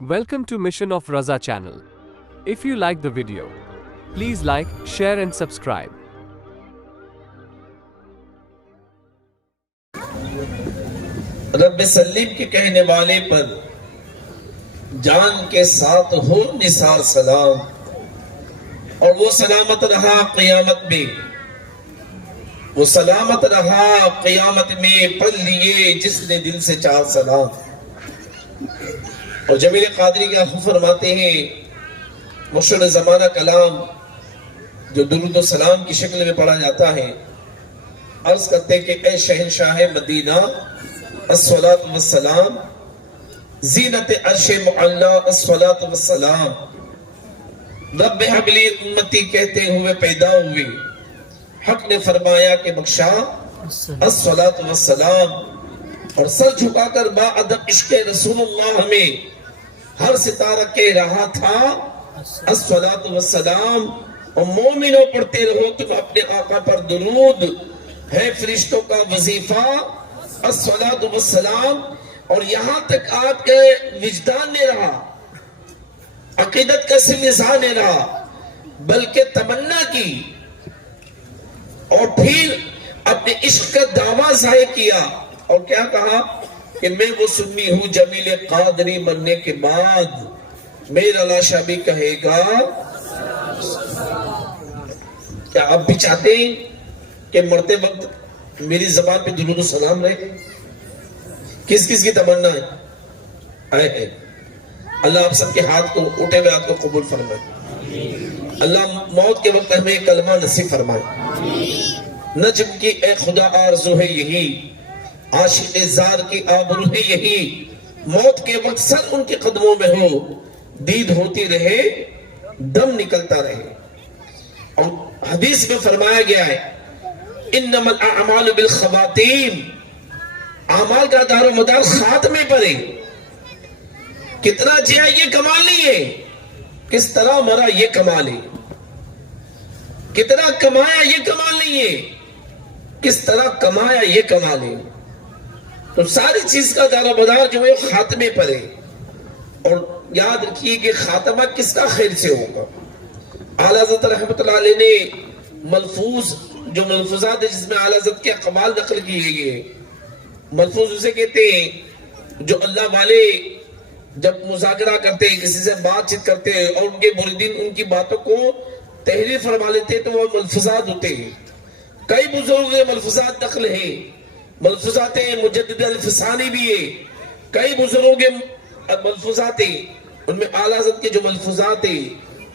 Welcome to Mission of Raza channel. If you like the video, please like, share and subscribe. رب سلیم کے کہنے والے پر جان کے ساتھ ہو نثار سلام، اور وہ سلامت رہا قیامت میں، وہ سلامت رہا قیامت میں، پڑھ لیے جس نے دل سے چار سلام۔ اور جمیل قادری کا خود فرماتے ہیں مشرق زمانہ کلام جو درود و سلام کی شکل میں پڑھا جاتا ہے، عرض کرتے کہ اے شہنشاہ مدینہ الصلاۃ والسلام، زینت عرش معلا الصلاۃ والسلام، رب حب لی امتی کہتے ہوئے پیدا ہوئے، حق نے فرمایا کہ بخشا الصلاۃ والسلام، اور سر جھکا کر با ادب عشق رسول اللہ میں ہر ستارہ کہہ رہا تھا الصلاۃ والسلام۔ اور مومنوں پڑھتے رہو تم اپنے آقا پر درود، ہے فرشتوں کا وظیفہ الصلاۃ والسلام۔ اور یہاں تک آپ کے وجدان نے رہا، عقیدت کا سمزان نے رہا، بلکہ تمنا کی اور پھر اپنے عشق کا دعویٰ ظاہر کیا، اور کیا کہا کہ میں وہ سنی ہوں جمیل قادری مرنے کے بعد میرا لاشا بھی کہے گا۔ کیا آپ بھی چاہتے ہیں کہ مرتے وقت میری زبان پہ درود و سلام رہے؟ کس کس کی تمنا ہے؟ اللہ آپ سب کے ہاتھ کو، اٹھے ہوئے ہاتھ کو قبول فرمائے۔ اللہ موت کے وقت ہمیں کلمہ نصیب فرمائے۔ نجم کی اے خدا آرزو ہے یہی، عاشق زار کی آبرو ہے یہی، موت کے وقت سر ان کے قدموں میں ہو، دید ہوتی رہے دم نکلتا رہے۔ اور حدیث میں فرمایا گیا ہے انما الاعمال بالخواتیم، اعمال کا دار و مدار خاتمے پر ہے۔ کتنا جیا یہ کمال نہیں ہے، کس طرح مرا یہ کمال ہے، کتنا کمایا یہ کمال نہیں ہے، کس طرح کمایا یہ کمال ہے۔ تو ساری چیز کا دار و مدار جو ہے خاتمے پر ہے، اور یاد رکھیے کہ خاتمہ کس کا خیر سے ہوگا۔ اعلیٰ حضرت رحمت اللہ علیہ نے ملفوظ، جو ملفوظات ہے جس میں اعلیٰ حضرت کے اقوال نقل کیے گئے، ملفوظ اسے کہتے ہیں جو اللہ والے جب مذاکرہ کرتے ہیں، کسی سے بات چیت کرتے ہیں اور ان کے مریدین ان کی باتوں کو تحریر فرما لیتے ہیں تو وہ ملفوظات ہوتے ہیں۔ کئی بزرگ ملفوظات نقل ہیں، ملفوظات مجدد الفسانی بھی ہے، کئی بزرگوں کے ملفوظات ہیں، ان میں اعلیٰ حضرت کے جو ملفوظات ہیں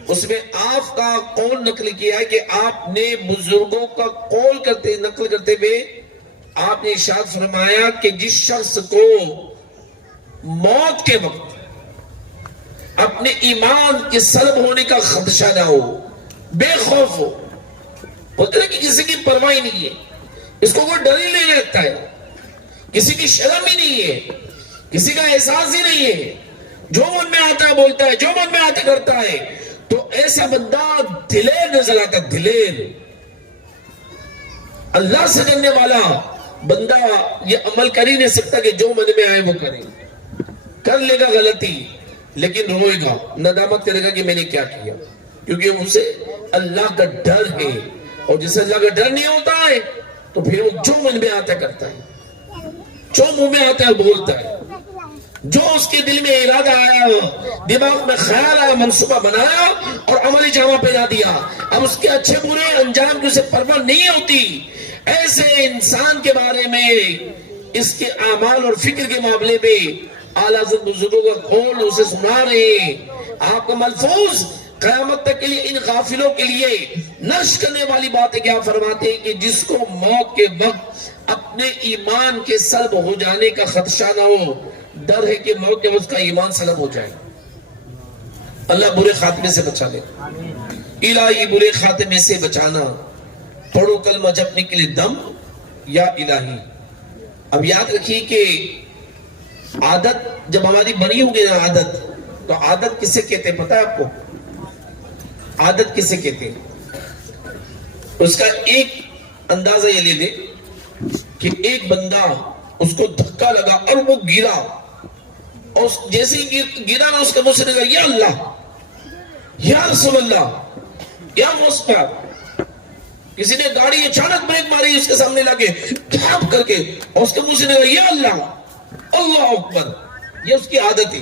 اس میں آپ کا قول نقل کیا ہے کہ آپ نے بزرگوں کا قول کرتے نقل کرتے ہوئے آپ نے ارشاد فرمایا کہ جس شخص کو موت کے وقت اپنے ایمان کے سلب ہونے کا خدشہ نہ ہو، بے خوف ہو، ہوتا ہے کہ کسی کی پرواہ نہیں ہے، اس کو کوئی ڈر ہی نہیں لگتا ہے، کسی کی شرم ہی نہیں ہے، کسی کا احساس ہی نہیں ہے، جو من میں آتا ہے بولتا ہے، جو من میں آتا کرتا ہے، تو ایسا بندہ دلیر نظر آتا، دلیر، اللہ سے ڈرنے والا بندہ یہ عمل کر ہی نہیں سکتا کہ جو من میں آئے وہ کرے، کر لے گا غلطی لیکن روئے گا، ندامت کرے گا کہ میں نے کیا کیا، کیونکہ اسے اللہ کا ڈر ہے، اور جسے اللہ کا ڈر نہیں ہوتا ہے تو پھر وہ جو من میں آتا کرتا ہے، جو منہ میں آتا ہے بولتا ہے، جو اس کے دل میں ارادہ آیا، دماغ میں خیال آیا، منصوبہ بنایا اور عملی جامہ پہنا دیا، اب اس کے اچھے برے انجام کی اسے پرواہ نہیں ہوتی۔ ایسے انسان کے بارے میں، اس کے اعمال اور فکر کے معاملے میں اعلیٰ حضرت بزرگوں کا قول اسے سنا رہے ہیں۔ آپ کا ملفوظ قیامت تک کے لیے ان غافلوں کے لیے نشر کرنے والی بات ہے کہ آپ فرماتے ہیں کہ جس کو موت کے وقت اپنے ایمان کے سلب ہو جانے کا خدشہ نہ ہو، ڈر ہے کہ موت کے وقت کا ایمان سلب ہو جائے، اللہ برے خاتمے سے بچا لے۔ الہی برے خاتمے سے بچانا، پڑھو کلمہ جب نکلے دم یا الہی۔ اب یاد رکھیے کہ عادت جب ہماری بنی ہوگی نا، عادت، تو عادت کسے کہتے ہیں پتہ ہے آپ کو؟ عادت کسے کہتے ہیں؟ اس کا ایک اندازہ یہ لے لے کہ ایک بندہ اس کو دھکا لگا اور وہ گرا، اور جیسے ہی گرا نا اس کے منہ سے نکلا یا اللہ، یا رسول اللہ، یا مصطفیٰ. کسی نے گاڑی اچانک بریک ماری اس کے سامنے لگے ٹھاپ کر کے، اور اس کے منہ سے نکلا یا اللہ، اللہ اکبر. یہ اس کی عادت ہے.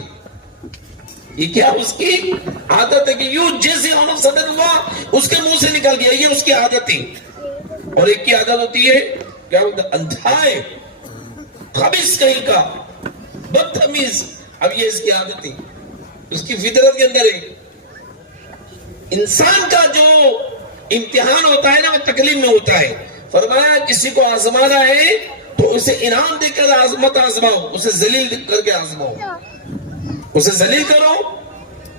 یہ کیا اس کی عادت ہے کہ یوں جیسے آن آف سڈن ہوا اس کے منہ سے نکل گیا. یہ اس کی عادت ہے. اور ایک کی عادت ہوتی ہے کیا ہوتا ہے؟ اندھا ہے، خبیث کہیں کا، بدتمیز. اب یہ اس کی عادت ہے، اس کی فطرت کے اندر ہے. انسان کا جو امتحان ہوتا ہے نا وہ تکلیم میں ہوتا ہے. فرمایا کسی کو آزمانا ہے تو اسے انعام دے کر مت آزماؤ، اسے ذلیل کر کے آزماؤ. اسے ذلیل کرو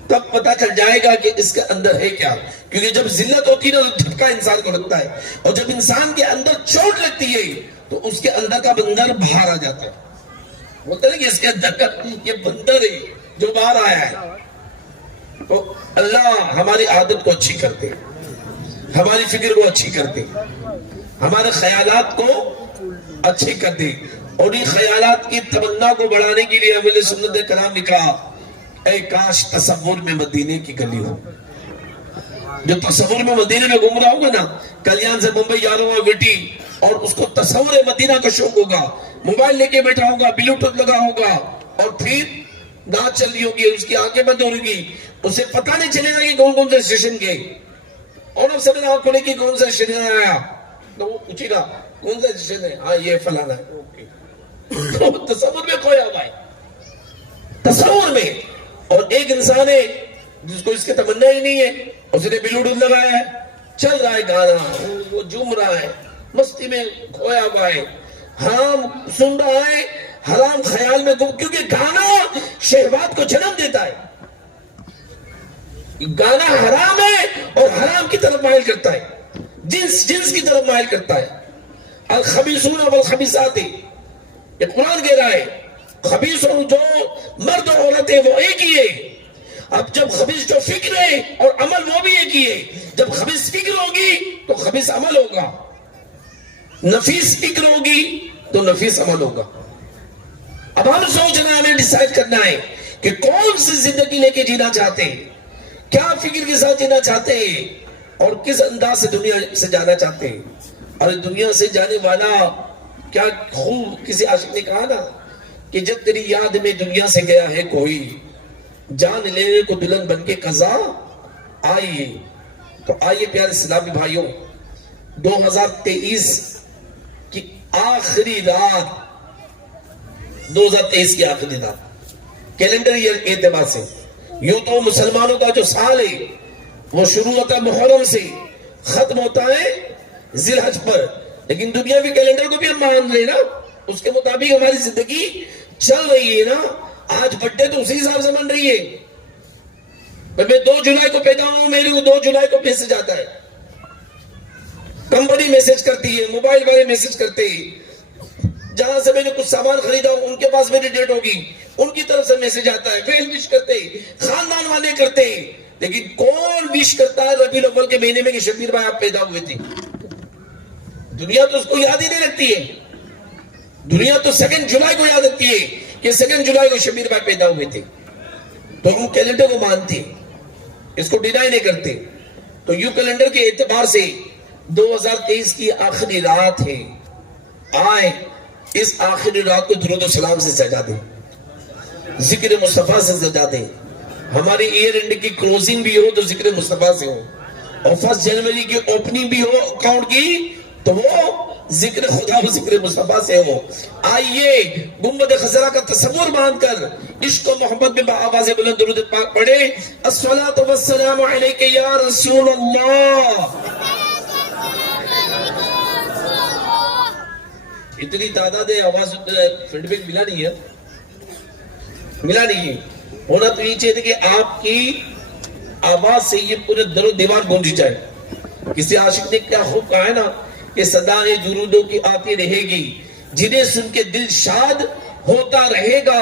تب پتہ چل جائے گا کہ اس کے اندر ہے کیا. کیونکہ جب ذلت ہوتی ہے نا تو جھٹکا انسان کو لگتا ہے، اور جب انسان کے اندر چوٹ لگتی ہے تو اس کے اندر کا بندر باہر آ جاتا ہے. بولتے ہیں کہ اس کے اندر کا یہ بندر ہے جو باہر آیا ہے. تو اللہ ہماری عادت کو اچھی کرتے، ہماری فکر کو اچھی کرتے، ہمارے خیالات کو اچھی کرتے. اور ان خیالات کی تمنا کو بڑھانے کے لیے اہل سنت کرام نے کہا اے کاش تصور میں مدینے کی گلی ہو. جو تصور میں مدینے میں گھوم رہا ہوگا نا، کلیان سے ممبئی جا رہا ہوگا بیٹی، اور اس کو تصور مدینہ کا شوق ہوگا، موبائل لے کے بیٹھا ہوگا، بلوٹوتھ لگا ہوگا، اور پھر ناچ چل رہی ہوگی، اس کی آنکھیں بند ہو رہی گی، اسے پتہ نہیں چلے گا کہ کون کون سے اسٹیشن گئے. اور اب سب نے آنکھ کھولے کہ کون سا اسٹیشن آیا، تو وہ پوچھے گا کون سا اسٹیشن ہے؟ ہاں یہ فلانا ہے. اوکے. تو تصور میں کھویا ہوا ہے، تصور میں. اور ایک انسان ہے جس کو اس کی تمنا ہی نہیں ہے، اس نے بلوٹوتھ لگایا ہے، چل رہا ہے گانا، وہ جھوم رہا ہے، مستی میں کھویا ہوا ہے، حرام سن رہا ہے، حرام خیال میں گم. کیونکہ گانا شہوات کو جنم دیتا ہے. گانا حرام ہے اور حرام کی طرف مائل کرتا ہے، جنس کی طرف مائل کرتا ہے. الخبیثون والخبیثات، یہ قرآن کہہ رہا ہے خبیث اور جو مرد اور عورت ہے وہ ایک ہی ہے. اب جب خبیث جو فکر ہے اور عمل وہ بھی ایک ہی ہے. جب خبیث فکر ہوگی تو خبیث عمل ہوگا، نفیس فکر ہوگی تو نفیس عمل ہوگا. اب ہم سوچنا، ہمیں ڈیسائیڈ کرنا ہے کہ کون سی زندگی لے کے جینا چاہتے ہیں، کیا فکر کے ساتھ جینا چاہتے ہیں، اور کس انداز سے دنیا سے جانا چاہتے ہیں. اور دنیا سے جانے والا کیا خوب کسی عاشق نے کہا نا کہ جب تیری یاد میں دنیا سے گیا ہے کوئی، جان لینے کو دلہن بن کے قضا آئیے. تو آئیے پیارے اسلامی بھائیوں، 2023 کی آخری رات، 2023 کی آخری رات کیلنڈر ایئر کے اعتبار سے. یوں تو مسلمانوں کا جو سال ہے وہ شروع ہوتا ہے محرم سے، ختم ہوتا ہے ذی الحج پر. لیکن دنیاوی کیلنڈر کو بھی ہم مان رہے نا، اس کے مطابق ہماری زندگی چل رہی ہے نا. آج برتھڈے تو اسی حساب سے من رہی ہے. میں 2 جولائی کو پیدا ہوں، میرے کو 2 جولائی کو میسج آتا ہے، کمپنی میسج کرتی ہے، موبائل والے میسج کرتے ہیں، جہاں سے میں نے کچھ سامان خریدا ان کے پاس میری ڈیٹ ہوگی، ان کی طرف سے میسج آتا ہے، ویل وش کرتے ہیں، خاندان والے کرتے ہیں. لیکن کون وش کرتا ہے ربیع الاول کے مہینے میں کہ شبیر بھائی آپ پیدا ہوئے تھے؟ دنیا تو اس کو یاد ہی نہیں رکھتی ہے. دنیا تو 2 جولائی کو یاد رکھتی ہے کہ 2 جولائی کو شبیر بھائی پیدا ہوئے تھے. تو ہم کیلنڈر کو مانتے، اس کو ڈینائی نہیں کرتے. تو یوں کیلنڈر کے اعتبار سے 2023 کی آخری رات ہے. آئے اس آخری رات کو درود و سلام سے سجا دیں، ذکر مصطفیٰ سے سجا دیں. ہماری ایئر اینڈ کی کلوزنگ بھی ہو تو ذکر مصطفیٰ سے ہو، اور 1 جنوری کی اوپننگ بھی ہو اکاؤنٹ کی تو وہ ذکر خدا و ذکر مصطفیٰ سے ہو. آئیے گنبد خضرا کا تصور مان کر عشق و محبت میں آواز بلند درود پاک پڑھے. الصلاۃ والسلام علیک یا رسول اللہ. اتنی تعداد ہے، آواز فیڈ بیک ملا نہیں ہے، ملا نہیں ہے. ہونا تو یہ چاہیے کہ آپ کی آواز سے یہ پورے در و دیوار گونج جائے. کسی عاشق نے کیا خوب کہا ہے نا کہ صدائیں درودوں کی آتی رہے گی، جنہیں سن کے دل شاد ہوتا رہے گا.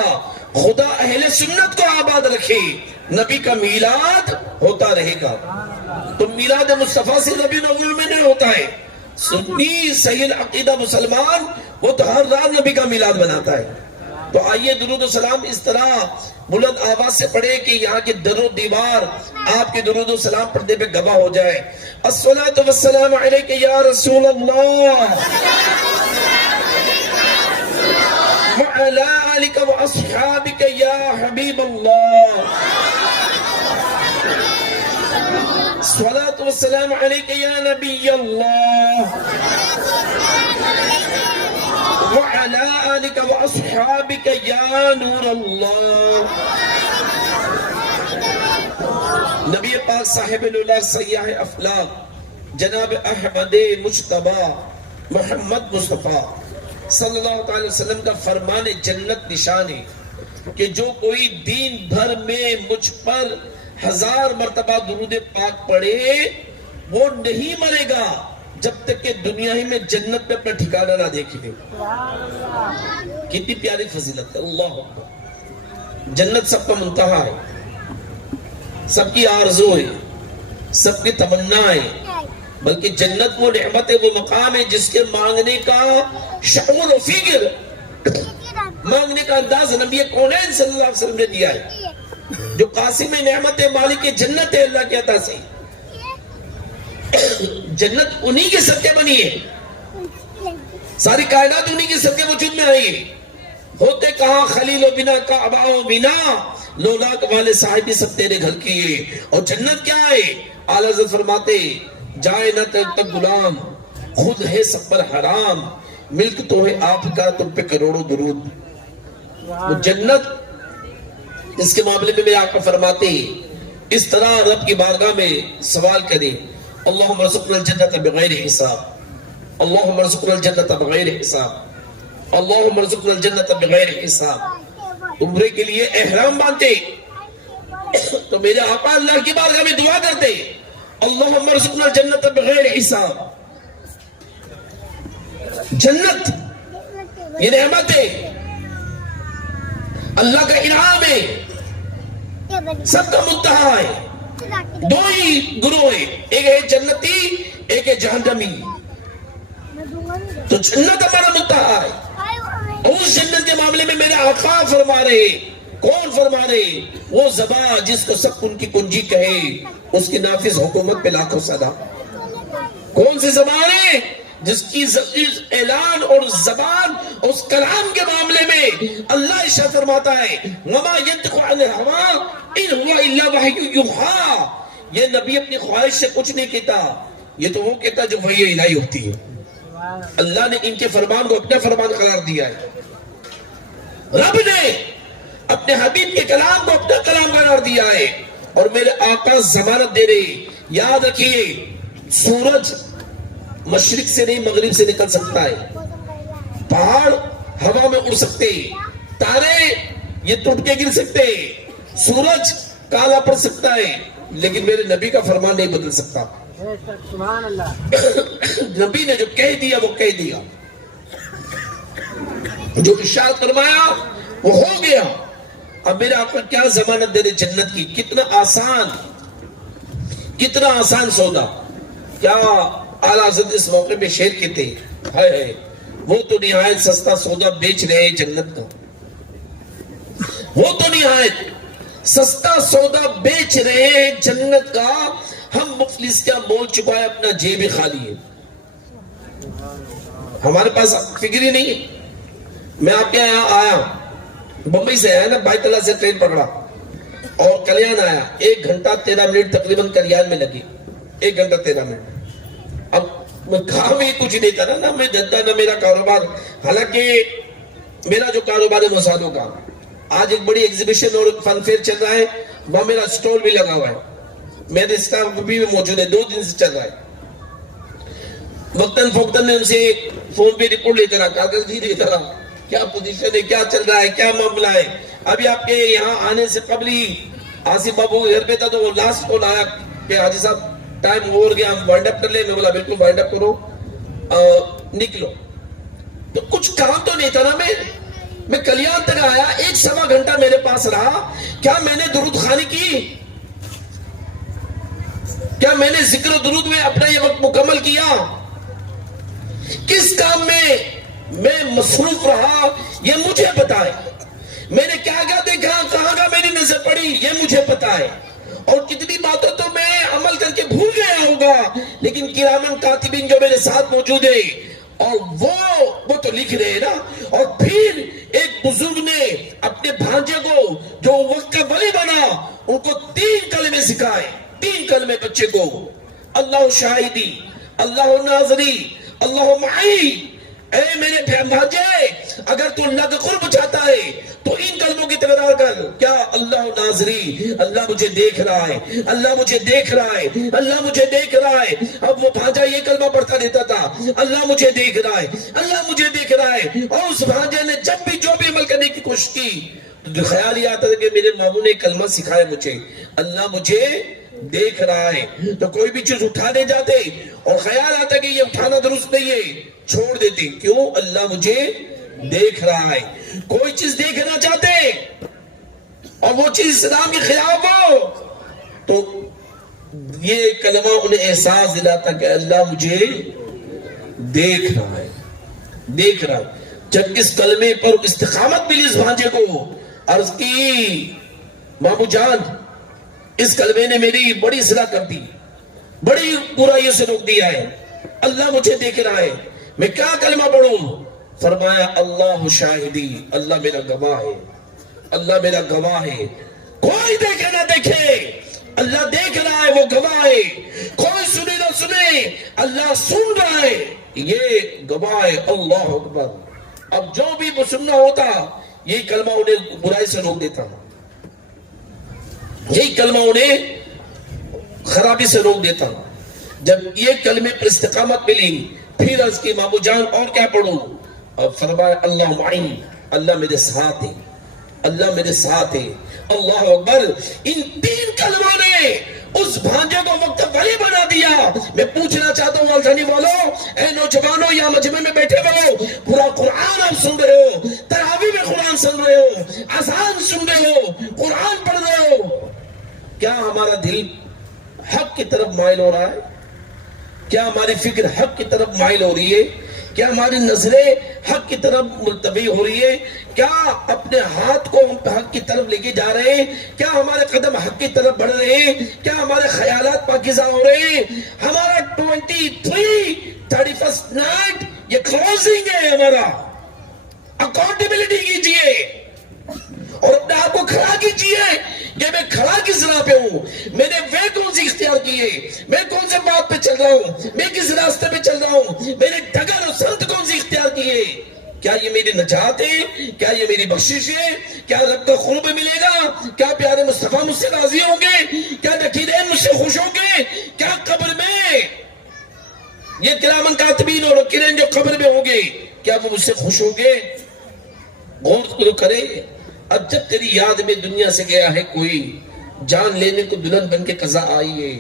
خدا اہل سنت کو آباد رکھے، نبی کا میلاد ہوتا رہے گا. تو میلاد مصطفیٰ سے ربیع الاول میں نہیں ہوتا ہے. سنی صحیح عقیدہ مسلمان وہ تو ہر رات نبی کا میلاد بناتا ہے. تو آئیے درود و سلام اس طرح بلند آواز سے پڑھے کہ یہاں کی در و دیوار آپ کے درود و سلام پڑھنے پہ گواہ ہو جائے. الصلاۃ والسلام علیک یا رسول اللہ وعلی آلک واصحابک یا حبیب اللہ. الصلاۃ والسلام علیک یا نبی اللہ وعلی آلک واصحابک یا نور اللہ. نبی پاک صاحب اللہ سیاح افلاق جناب احمد مجتبی محمد مصطفیٰ صلی اللہ تعالی وسلم کا فرمان جنت نشان ہے کہ جو کوئی دین بھر میں مجھ پر 1000 مرتبہ درود پاک پڑھے وہ نہیں مرے گا جب تک کہ دنیا ہی میں جنت پہ اپنا ٹھکانہ نہ دیکھے. کتنی پیاری فضیلت ہے. اللہ اکبر. جنت سب کا منتہا ہے, سب کی آرزو ہے, سب کی تمنا ہے, بلکہ جنت وہ نعمت ہے, وہ مقام ہے جس کے مانگنے کا شعور و فکر, مانگنے کا انداز نبی کونین صلی اللہ علیہ وسلم نے دیا ہے. جو قاسم نعمت مالک جنت ہے اللہ کے عطا سے. جنت انہی کے صدقے بنی ہے, ساری کائنات انہی کے صدقے وجود میں آئی ہے. ہوتے کہاں خلیل و بنا کعبہ و بنا, لولاک والے صاحبی سب تیرے گھر کیے. اور جنت کیا ہے؟ اعلیٰ حضرت فرماتے جائے نہ تک غلام, خود ہے سب پر حرام, ملک تو ہے آپ کا تم پہ کروڑوں درود. وہ جنت اس کے معاملے میں میرے آقا فرماتے اس طرح رب کی بارگاہ میں سوال کریں, اللہم ارزقنا الجنت بغیر حساب, اللہم ارزقنا الجنت بغیر حساب, اللہم ارزقنا الجنت بغیر حساب. عمرے کے لیے احرام باندھتے تو میرے آقا اللہ کی بارگاہ میں دعا کرتے اللہم ارزقنا الجنت بغیر حساب. جنت یہ نعمت ہے, اللہ کا انعام ہے, سب کا منتہا ہے. دو ہی گروہ ہیں, ایک ہے جنتی ایک ہے جہنمی. تو جنت ہمارا منتہا ہے. اس جنت کے معاملے میں میرے آقا فرما رہے, کون فرما رہے؟ وہ زبان جس کو سب ان کی کنجی کہے, اس کی نافذ حکومت پہ لاکھوں صدا. کون سی زبان ہے جس کی اعلان اور زبان اس کلام کے معاملے میں اللہ ارشاد فرماتا ہے وما ينطق عن الهوى ان هو الا وحی یوحی. یہ نبی اپنی خواہش سے کچھ نہیں کہتا, یہ تو وہ کہتا جو وحی الہی ہوتی ہے. اللہ نے ان کے فرمان کو اپنا فرمان قرار دیا ہے, رب نے اپنے حبیب کے کلام کو اپنا کلام قرار دیا ہے. اور میرے آقا ضمانت دے رہے, یاد رکھیے سورج مشرق سے نہیں مغرب سے نکل سکتا ہے, پہاڑ ہوا میں اڑ سکتے, تارے یہ ٹوٹ کے گر سکتے, سورج کالا پڑ سکتا ہے, لیکن میرے نبی کا فرمان نہیں بدل سکتا. سبحان اللہ. نبی نے جو کہہ دیا وہ کہہ دیا, جو ارشاد فرمایا وہ ہو گیا. اب میرے آقا کیا ضمانت دے رہے جنت کی, کتنا آسان سودا. کیا اعلیٰ حضرت اس موقع پہ شعر کہتے ہیں, وہ تو نہایت سستا سودا بیچ رہے ہیں جنت کا, وہ تو نہایت سستا سودا بیچ رہے ہیں جنت کا, ہم مفلس کا مول چکائے اپنا جیب خالی ہے. ہمارے پاس فکر ہی نہیں ہے. میں آپ کے یہاں آیا, بمبئی سے آیا نا, بائتلہ سے ٹرین پکڑا اور کلیان آیا, 1 گھنٹہ 13 منٹ تقریباً کلیان میں لگی, 1 گھنٹہ 13 منٹ. اب کام ہی کچھ نہیں تھا نا میں دھندا نہ میرا کاروبار, حالانکہ میرا جو کاروبار ہے مسالوں کا, آج ایک بڑی ایگزیبیشن اور فن فیئر چل رہا ہے, وہاں میرا سٹول بھی لگا ہوا ہے, میرے اسٹاف بھی موجود ہے, 2 دن سے چل رہا ہے. وقتاً فوقتاً میں ان سے فون پہ رپورٹ لیتا رہا, کاغذ بھی دیتا رہا, کیا پوزیشن ہے, کیا چل رہا ہے, کیا معاملہ ہے. ابھی آپ کے یہاں آنے سے قبل ہی آصف بابو گھر پہ تھا تو وہ لاسٹ کال آیا کہ حاجی صاحب ٹائم اوور گیا, ہم وائنڈ اپ کر لیں. میں بولا بالکل وائنڈ اپ کرو, نکلو. تو کچھ کام تو نہیں تھا نا. میں کلیان تک آیا, 1-1.25 گھنٹہ میرے پاس رہا. کیا میں نے درود خوانی کی؟ کیا میں نے ذکر و درود میں اپنا یہ وقت مکمل کیا؟ کس کام میں میں مصروف رہا یہ مجھے بتائے. میں نے کیا کیا دیکھا، کہاں کا میری نظر پڑی، یہ مجھے پتا ہے، اور کتنی باتوں تو میں عمل کر کے بھول گیا ہوگا، لیکن کرامن کاتبین جو میرے ساتھ موجود ہے اور وہ تو لکھ رہے ہیں نا۔ اور پھر ایک بزرگ نے اپنے بھانجے کو جو وقت کا ولی بنا، ان کو 3 کلمے سکھائے، 3 کلمے بچے کو، اللہ شاہدی، اللہ ناظری، اللہ معی۔ اے میرے بھانجے، اگر تو اللہ کا قرب چاہتا ہے تو ان کلموں کی تکرار کر۔ کیا؟ اللہ ناظری، اللہ مجھے دیکھ رہا ہے، اللہ مجھے دیکھ رہا ہے، اللہ مجھے دیکھ رہا ہے۔ اب وہ بھانجا یہ کلمہ پڑھتا رہتا تھا، اللہ مجھے دیکھ رہا ہے، اللہ مجھے دیکھ رہا ہے۔ اور اس بھانجے نے جب بھی جو بھی عمل کرنے کی کوشش کی تو خیال یہ آتا تھا کہ میرے ماموں نے کلمہ سکھایا مجھے، اللہ مجھے دیکھ رہا ہے۔ تو کوئی بھی چیز اٹھانے جاتے اور خیال آتا کہ یہ اٹھانا درست نہیں ہے، چھوڑ دیتے، کیوں؟ اللہ مجھے دیکھ رہا ہے۔ کوئی چیز دیکھنا چاہتے اور وہ چیز اسلام کے خلاف ہو تو یہ کلمہ انہیں احساس دلاتا کہ اللہ مجھے دیکھ رہا ہے، دیکھ رہا ہے۔ جب اس کلمے پر استقامت ملی اس بھانجے کو، عرض کی مامو جان اس کلمے نے میری بڑی اصلاح کر دی، بڑی برائیوں سے روک دیا ہے، اللہ مجھے دیکھ رہا ہے، میں کیا کلمہ پڑھوں؟ فرمایا اللہ شاہدی، اللہ میرا گواہ ہے، اللہ میرا گواہ ہے۔ کوئی دیکھے نہ دیکھے، اللہ دیکھ رہا ہے، وہ گواہ ہے۔ کوئی سنے نہ سنے، اللہ سن رہا ہے، یہ گواہ ہے۔ اللہ اکبر۔ اب جو بھی وہ سننا ہوتا یہی کلمہ انہیں برائی سے روک دیتا، یہی کلمہ انہیں خرابی سے روک دیتا۔ جب یہ کلمے پر استقامت ملی پھر عرض کی مامو جان اور کیا پڑھوں؟ اور فرمایا اللہ معین، اللہ میرے ساتھ ہے، اللہ میرے ساتھ ہے۔ اللہ اکبر۔ ان 3 کلموں نے اس بھانجے کو وقت ولی بنا دیا۔ میں پوچھنا چاہتا ہوں الجھانی والوں، اے نوجوانوں یا مجمع میں بیٹھے ہو، پورا قرآن آپ سن رہے ہو، تراویح میں قرآن سن رہے ہو، اذان سن رہے ہو، قرآن پڑھ رہے ہو، کیا ہمارا دل حق کی طرف مائل ہو رہا ہے؟ کیا ہماری فکر حق کی طرف مائل ہو رہی ہے؟ کیا ہماری نظریں حق کی طرف ملتوی ہو رہی ہے؟ کیا اپنے ہاتھ کو ہم حق کی طرف لے کے جا رہے ہیں؟ کیا ہمارے قدم حق کی طرف بڑھ رہے ہیں؟ کیا ہمارے خیالات پاکیزہ ہو رہے ہیں؟ ہمارا 31 نائٹ یہ کلوزنگ ہے، ہمارا اکاؤنٹیبلٹی کیجئے اور اپنے آپ کو کھڑا کیجئے کہ میں کھڑا کس راہ پہ ہوں، میں نے وہ کون سی اختیار کی ہے، میں کون سے بات پہ چل رہا ہوں، میں کس راستے پہ چل رہا ہوں، میں نے ڈگر اور سمت کون سی اختیار کی ہے۔ کیا یہ میری نجات ہے؟ کیا یہ میری بخشش ہے؟ کیا رب کا قرب ملے گا؟ کیا پیارے مصطفیٰ مجھ سے راضی ہوں گے؟ کیا نکیرین مجھ سے خوش ہوں گے؟ کیا قبر میں یہ کرامن کاتبین اور نکیرین جو قبر میں ہوں گے کیا وہ مجھ سے خوش ہوں گے؟ غور کرے۔ اب جب تیری یاد میں دنیا سے گیا ہے کوئی، جان لینے کو دلہن بن کے قضا آئی ہے،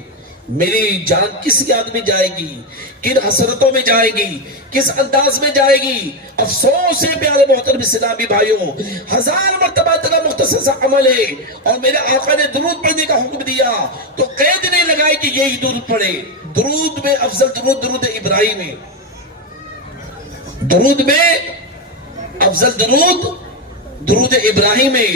میری جان کس یاد میں جائے گی، کن حسرتوں میں جائے گی، کس انداز میں جائے گی؟ افسوس ہے پیارے محترم اسلامی بھائیوں، 1000 مرتبہ تیرا مختصر سا عمل ہے اور میرے آقا نے درود پڑھنے کا حکم دیا تو قید نہیں لگائی کہ یہی درود پڑھے۔ درود میں افضل درود درود ابراہیم ہے، درود میں افضل درود درود ابراہیم ہے،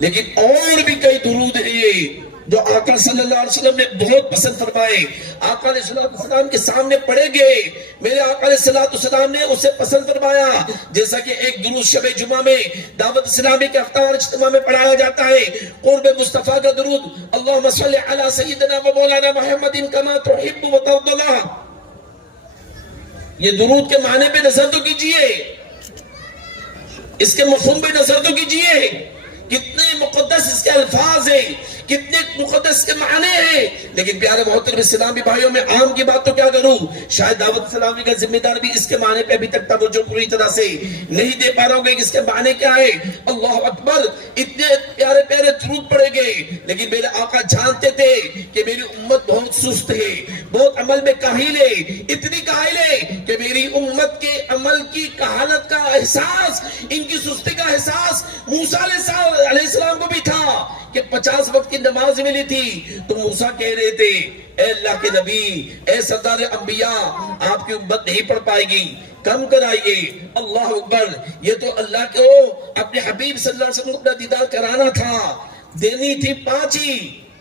لیکن اور بھی کئی درود ہیں جو آقا صلی اللہ علیہ وسلم نے بہت پسند فرمائے، آقا علیہ السلام کے سامنے پڑھے گئے، میرے آقا علیہ السلام نے اسے پسند فرمایا، جیسا کہ ایک درود شب جمعہ میں دعوت اسلامی کے افطار اجتماع میں پڑھایا جاتا ہے، قرب مصطفیٰ کا درود، اللہم صلی علی سیدنا و مولانا محمد کما تحب و ترضى۔ یہ درود کے معنی پہ نظر تو کیجئے، اس کے مفہوم پہ نظر تو کیجئے، کتنے مقدس اس کے الفاظ ہیں، کتنے مقدس کے معنی ہیں، لیکن پیارے محترم اسلامی بھائیوں میں عام کی بات تو کیا کروں، شاید دعوت اسلامی کا ذمہ دار بھی اس کے معنی پہ ابھی تک توجہ پوری طرح سے نہیں دے پا رہا ہوں کہ اس کے معنی کیا ہے۔ اللہ اکبر، اتنے پیارے پیارے درود پڑے گئے، لیکن میرے آقا جانتے تھے کہ میری امت بہت سست ہے، بہت عمل میں کاہل ہے، اتنی کاہل ہے کہ میری امت کے عمل کی کہالت کا احساس، ان کی سستی کا احساس موسیٰ علیہ السلام کو بھی تھا کہ 50 وقت کی نماز ملی تھی تو موسیٰ کہہ رہے تھے اے اللہ کے نبی، اے سردار انبیاء، آپ کی امت نہیں پڑھ پائے گی، کم کرائیے۔ اللہ اکبر۔ یہ تو اللہ کو اپنے حبیب صلی اللہ علیہ وسلم کو اپنا دیدار کرانا تھا، دینی تھی 5 ہی،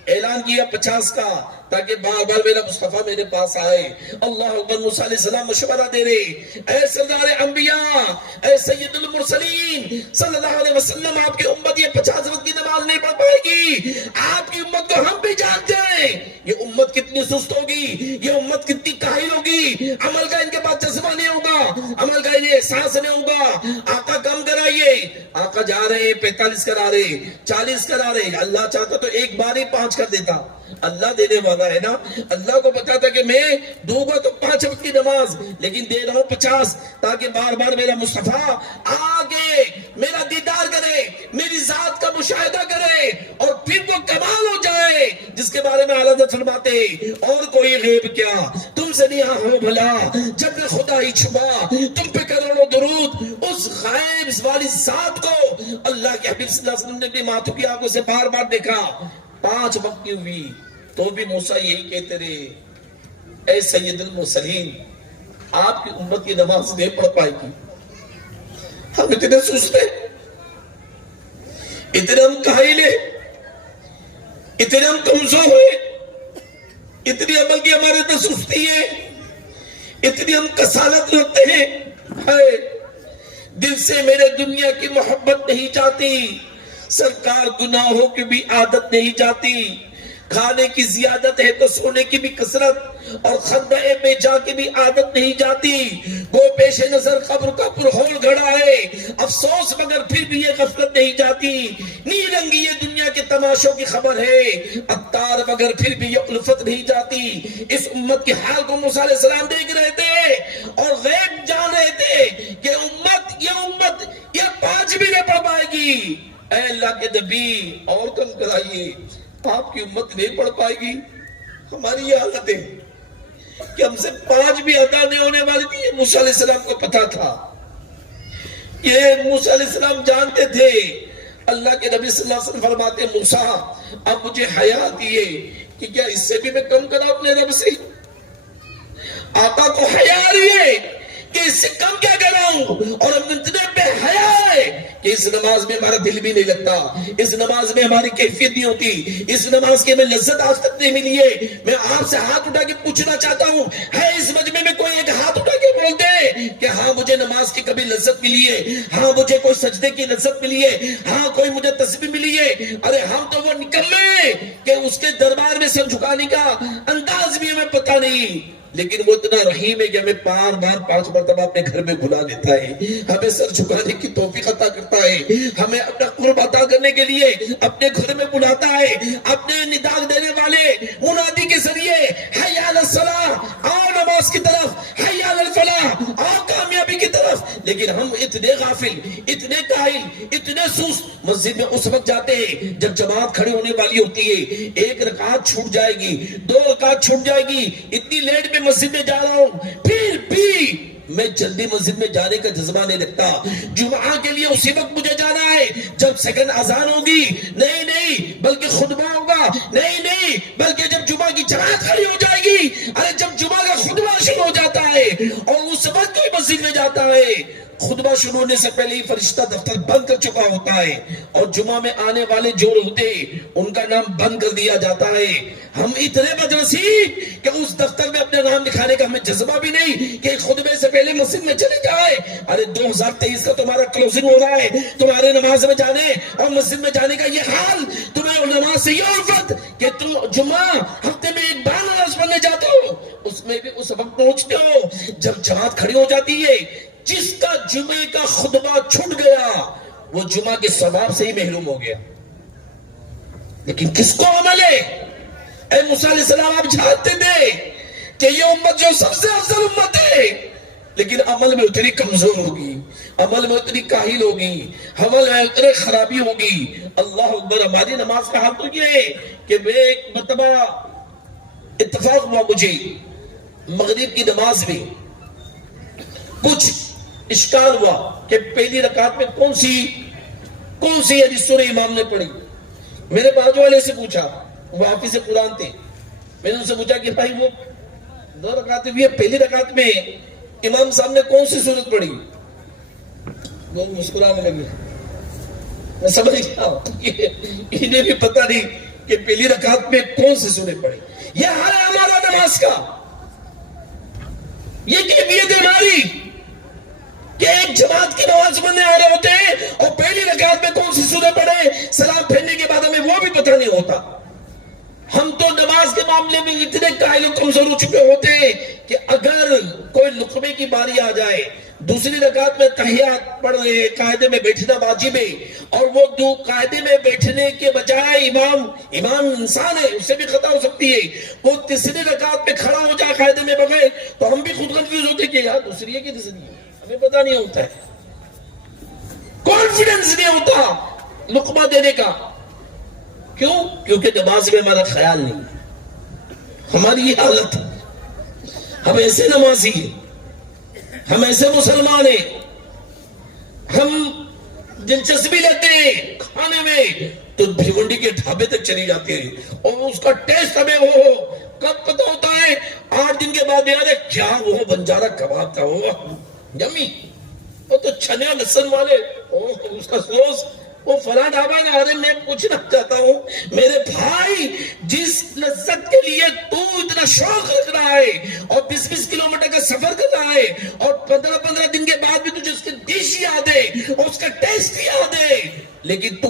اعلان کیا 50 کا، تاکہ بار بار میرا مصطفیٰ میرے پاس آئے۔ اللہ اکبر۔ موسیٰ علیہ السلام مشورہ دے رہے، اے سردار انبیاء، اے سید المرسلین صلی اللہ علیہ وسلم، آپ کی امت یہ 50 وقت کی نماز نہیں پڑھ پائے گی۔ آپ کی امت کو ہم بھی جانتے ہیں، یہ امت کتنی سست ہوگی، یہ امت کتنی کاہل ہوگی، عمل کا ان کے پاس جذبہ نہیں ہوگا، عمل کا انہیں احساس نہیں ہوگا۔ آقا کم کرائیے۔ آقا جا رہے ہیں 45 کرا رہے، 40 کرا رہے۔ اللہ چاہتا تو ایک بار ہی 5 کر دیتا، اللہ دینے والا ہے نا۔ اللہ کو پتا تھا کہ میں دوں گا تو 5 وقت کی نماز، لیکن دے رہا ہوں 50، تاکہ بار بار میرا مصطفیٰ آگے میرا دیدار کرے، میری ذات کا مشاہدہ کرے، اور پھر وہ کمال ہو جائے جس کے بارے میں اعلیٰ حضرت فرماتے، اور کوئی غیب کیا تم سے نہیں ہو بھلا، جب میں خدا ہی چھپا تم پہ کروڑوں درود۔ اس غائب والی ذات کو اللہ کے حبیب صلی اللہ علیہ وسلم نے اپنی ماتھوں کی آنکھوں سے بار بار دیکھا۔ 5 وقت کی ہوئی تو بھی موسیٰ یہی کہتے رہے، اے سید المرسلین، آپ کی امت کی نماز نہیں پڑھ پائے گی۔ ہم اتنے سست ہیں، اتنے ہم کاہل ہیں، اتنے ہم کمزور ہیں، اتنی عمل کی ہمارے اندر سستی ہے، اتنی ہم کسالت رکھتے ہیں۔ دل سے میرے دنیا کی محبت نہیں جاتی، سرکار گناہوں کی بھی عادت نہیں جاتی، کھانے کی زیادت ہے تو سونے کی بھی کثرت، اور خندہ بے جا کی بھی عادت نہیں جاتی۔ وہ پیش نظر قبر کا پرہول گھڑا ہے، افسوس مگر پھر بھی یہ غفلت نہیں جاتی۔ نیل رنگی یہ دنیا کے تماشوں کی خبر ہے، عطار مگر پھر بھی یہ الفت نہیں جاتی۔ اس امت کے حال کو موسیٰ علیہ السلام دیکھ رہے تھے اور غیب جان رہے تھے کہ یہ امت یہ 5 بھی نہ پڑھ پائے گی۔ اے اللہ کے نبی، اور کم کرائیے، آپ کی امت نہیں پڑھ پائے گی۔ ہماری یہ حالت ہے کہ ہم سے 5 بھی ادا نہیں ہونے والی تھی۔ یہ موسیٰ علیہ السلام کو پتا تھا، یہ موسیٰ علیہ السلام جانتے تھے۔ اللہ کے نبی صلی اللہ علیہ وسلم فرماتے، موسیٰ اب مجھے حیا آتی ہے کہ کیا اس سے بھی میں کم کرا اپنے رب سے؟ آقا کو حیا آ رہی ہے کہ اس سے کم کیا کراؤں، اور ہم اتنے بے حیا ہے کہ اس نماز میں ہمارا دل بھی نہیں لگتا، اس نماز میں ہماری کیفیت نہیں ہوتی، اس نماز کی ہمیں لذت آج تک نہیں ملی ہے۔ میں آپ سے ہاتھ اٹھا کے پوچھنا چاہتا ہوں، ہے اس مجمع میں کوئی ایک ہاتھ اٹھا کے بول دے کہ ہاں مجھے نماز کی کبھی لذت ملی ہے، ہاں مجھے کوئی سجدے کی لذت ملی ہے، ہاں کوئی مجھے تسبیح ملی ہے؟ ارے ہم تو وہ نکمے کہ اس کے دربار میں سر جھکانے کا انداز بھی ہمیں پتہ نہیں، لیکن وہ اتنا رحیم ہے کہ ہمیں 5 مرتبہ اپنے گھر میں بلا لیتا ہے، ہمیں سر جھکانے کی توفیق عطا کرتا ہے، ہمیں اپنا قرب عطا کرنے کے لیے اپنے گھر میں بلاتا ہے، اپنے ندا دینے والے منادی کے ذریعے، حی علی الصلاۃ، آؤ نماز کی طرف، حی علی الفلاح، آؤ کامیابی کی طرف۔ لیکن ہم اتنے غافل، اتنے کاہل، اتنے سست، مسجد میں اس وقت جاتے ہیں جب جماعت کھڑی ہونے والی ہوتی ہے، 1 رکعت چھوٹ جائے گی، 2 رکعت چھوٹ جائے گی، اتنی لیٹ میں مسجد میں جا رہا ہوں، پھر بھی میں جلدی مسجد میں جانے کا جذبہ نہیں رکھتا۔ جمعہ کے لیے اسی وقت مجھے جانا ہے جب سیکنڈ اذان ہوگی، نہیں بلکہ خطبہ ہوگا، نہیں بلکہ جب جمعہ کی جماعت کھڑی ہو جائے گی، ارے جب جمعہ کا خطبہ شروع ہو جاتا ہے اور اس وقت کوئی مسجد میں جاتا ہے، خطبہ شروع ہونے سے پہلے ہی فرشتہ دفتر بند کر چکا ہوتا ہے، اور جمعہ میں آنے والے جو ہوتے ان کا نام بند کر دیا جاتا ہے۔ ہم اتنے بدنصیب کہ اس دفتر میں اپنا نام لکھانے کا ہمیں جذبہ بھی نہیں کہ خطبے سے پہلے مسجد میں چلے جائے۔ ارے 2023 کا تمہارا کلوزنگ ہو رہا ہے، تمہارے نماز میں جانے اور مسجد میں جانے کا یہ حال، تمہیں نماز سے یہ الفت کہ تم جمعہ ہفتے میں 1 بار نماز پڑھنے جاتے ہو، اس میں بھی اس وقت پہنچتے ہو جب جماعت کھڑی ہو جاتی ہے۔ جس کا جمعے کا خطبہ چھوٹ گیا وہ جمعہ کے ثواب سے ہی محروم ہو گیا۔ لیکن کس کو عمل ہے؟ اے موسیٰ علیہ السلام، آپ جانتے تھے کہ یہ امت جو سب سے افضل امت ہے، لیکن عمل میں اتنی کمزور ہوگی، عمل میں اتنی کاہل ہوگی، عمل میں اتنی خرابی ہوگی۔ اللہ اکبر۔ ہماری نماز کا حال تو یہ ہے کہ میں ایک مرتبہ اتفاق ہوا مجھے مغرب کی نماز میں کچھ اشکال ہوا کہ پہلی رکعت میں کون سی سورہ امام نے پڑھی۔ میرے بازو والے سے پوچھا، وہ حافظ قرآن تھے، میں نے ان سے پوچھا کہ بھائی وہ 2 رکعتیں ہوئی ہے، پہلی رکعت میں امام صاحب نے کون سی سورت پڑھی؟ وہ مسکرانے لگے. میں سمجھ گیا انہیں بھی پتہ نہیں کہ پہلی رکعت میں کون سی سورت پڑھی. یہ حال ہے ہمارا نماز کا، یہ کیفیت ہماری کہ ایک جماعت کی نماز پڑھنے آ رہے ہوتے ہیں اور پہلی رکعت میں کون سی سورت پڑھے، سلام پھیرنے کے بعد ہمیں وہ بھی پتہ نہیں ہوتا. ہم تو نماز کے معاملے میں اتنے قائل و کمزور ہو چکے ہوتے ہیں کہ اگر کوئی لقمے کی باری آ جائے، دوسری رکعت میں تحیات پڑھ رہے ہیں، قاعدے میں بیٹھنا واجب ہے، اور وہ دو قاعدے میں بیٹھنے کے بجائے امام انسان ہے، اس سے بھی خطا ہو سکتی ہے، وہ تیسری رکعت میں کھڑا ہو جائے قاعدے میں بغیر، تو ہم بھی خود کنفیوز ہوتے کہ یار دوسری ہے کہ تیسری ہے، ہمیں پتہ نہیں ہوتا ہے، کانفیڈنس نہیں ہوتا لقمہ دینے کا. کیوں؟ کیونکہ نماز میں ہمارا خیال نہیں. ہماری یہ حالت ہے، ہم ایسے نمازی ہیں، ہم ایسے مسلمان ہیں، ہم دلچسپی لیتے ہیں کھانے میں تو بھیونڈی کے ڈھابے تک چلی جاتے ہیں اور اس کا ٹیسٹ ہمیں وہ کب پتہ ہوتا ہے؟ 8 دن کے بعد یاد ہے کیا وہ بنجارا کباب تھا، وہ یمی، وہ تو چنے اور لہسن والے، اس کا سوس، وہ فلاں ڈھابا نہ. ارے میں پوچھنا چاہتا ہوں میرے بھائی، جس لذت کے لیے تو اتنا شوق رکھ رہا ہے اور 20-20 کلومیٹر کا سفر کر رہا ہے اور 15-15 دن کے بعد بھی تجھے اس کی ڈش یاد ہے اور اس کا ٹیسٹ یاد ہے، لیکن تو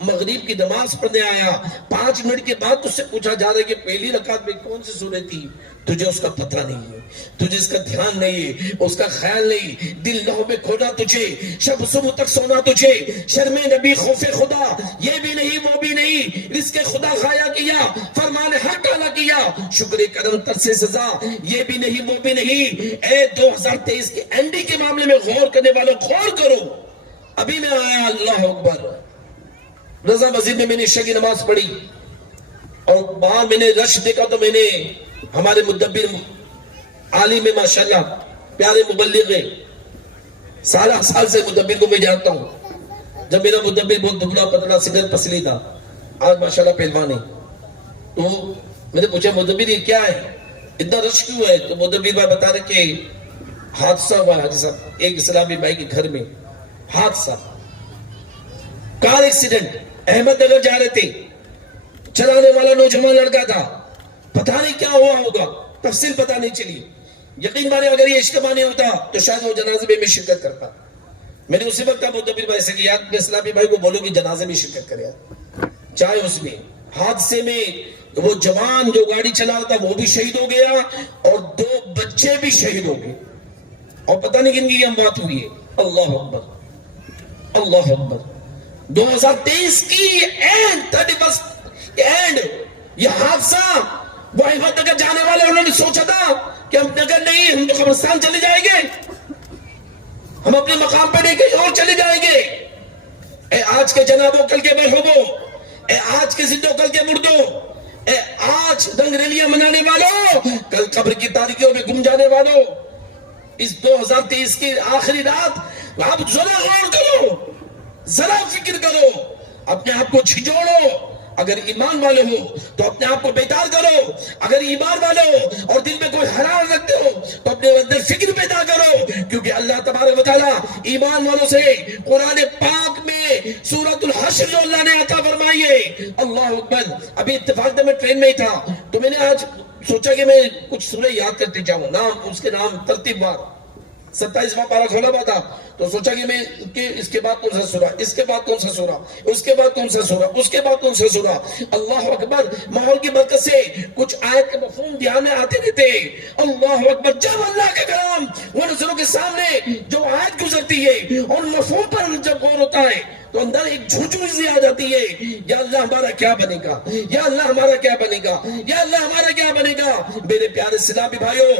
مغرب کی نماز پڑھنے آیا، 5 منٹ کے بعد تجھ سے پوچھا جا رہا ہے کہ پہلی رکعت میں کون سی سورت تھی، تجھے اس کا پتہ نہیں ہے، تجھے اس کا دھیان نہیں ہے، اس کا خیال نہیں، دل لہو میں کھونا تجھے، شب صبح تک سونا تجھے، شرم نبی خوف خدا یہ بھی نہیں وہ بھی نہیں، رزق خدا خایا کیا، فرمان حق اعلیٰ کیا، شکر کرم تر سے سزا یہ بھی نہیں وہ بھی نہیں. اے 2023 کے اینڈی کے معاملے میں غور کرنے والوں غور کرو. ابھی میں آیا، اللہ اکبر، رضا مسجد میں نے عشاء کی نماز پڑھی اور باہر میں نے رش دیکھا تو میں نے ہمارے مدبر عالم میں ماشاءاللہ پیارے مبلغ ہیں، 16 سال سے مدبر کو میں جانتا ہوں. جب میرا مدبر بہت دبلا پتلا سگر پسلی تھا، آج ماشاءاللہ پہلوان ہے. تو میں نے پوچھا مدبر یہ کیا ہے، اتنا رش کیوں ہے؟ تو مدبر بھائی بتا رہے کہ حادثہ ہوا ہے حاجی صاحب، ایک اسلامی بھائی کے گھر میں حادثہ، کار ایکسیڈنٹ، احمد نگر جا رہے تھے، چلانے والا نوجوان لڑکا تھا، پتہ نہیں کیا ہوا ہوگا، تفصیل پتہ نہیں چلی. یقین مانے اگر یہ اجتماع نہیں ہوتا تو شاید وہ جنازے میں شرکت کرتا. میں نے اسی وقت مدبر بھائی سے کہا کہ اسلامی بھائی کو بولو کہ جنازے میں شرکت کرے، چاہے اس میں حادثے میں وہ جوان جو گاڑی چلا رہا تھا وہ بھی شہید ہو گیا اور 2 بچے بھی شہید ہو گئے اور پتہ نہیں کن کی اموات ہوئی ہے. اللہ اکبر، اللہ اکبر. 2023 کی اینڈ 31 اینڈ یہ حادثہ، وہ احمد نگر جانے والے انہوں نے سوچا تھا کہ ہم نگر نہیں، ہم تو قبرستان چلے جائیں گے، ہم اپنے مقام پہ نہیں کہیں اور چلے جائیں گے. اے آج کے جنابوں کل کے مرحوموں، اے آج کے زندوں کل کے مردوں، اے آج رنگ ریلیاں منانے والوں، کل قبر کی تاریکیوں میں گم جانے والوں، اس 2023 کی آخری رات آپ ذرا غور کرو، ذرا فکر کرو، اپنے آپ کو جھنجھوڑو. اگر ایمان والے ہو تو اپنے آپ کو بیدار کرو، اگر ایمان والے ہو اور دل میں کوئی حرارت رکھتے ہو تو اپنے اندر فکر پیدا کرو، کیونکہ اللہ تبارک و تعالیٰ ایمان والوں سے قرآن پاک میں سورۃ الحشر جو اللہ نے عطا فرمائی ہے. اللہ اکبر. ابھی اتفاق میں ٹرین میں ہی تھا تو میں نے آج سوچا کہ میں کچھ سورہ یاد کرتے جاؤں، نام اس کے نام ترتیب وار، 27واں پارہ کھولا ہوا تھا تو سوچا کہ میں اس کے بعد کون سا سورہ، اس کے بعد کون سا سورہ، اس کے بعد کون سا سورہ، اس کے بعد کون سا سورہ. اللہ اکبر. ماحول کی برکت سے کچھ آیت کے مفہوم دھیان میں آتے رہتے. اللہ اکبر. جب اللہ کا کلام وہ نظروں کے سامنے جو آیت گزرتی ہے اور مفہوم پر جب غور ہوتا ہے تو اندر ایک جھوجھوزی آ جاتی ہے، یا اللہ ہمارا کیا بنے گا، یا اللہ ہمارا کیا بنے گا، یا اللہ ہمارا کیا بنے گا. میرے پیارے اسلامی بھائیوں،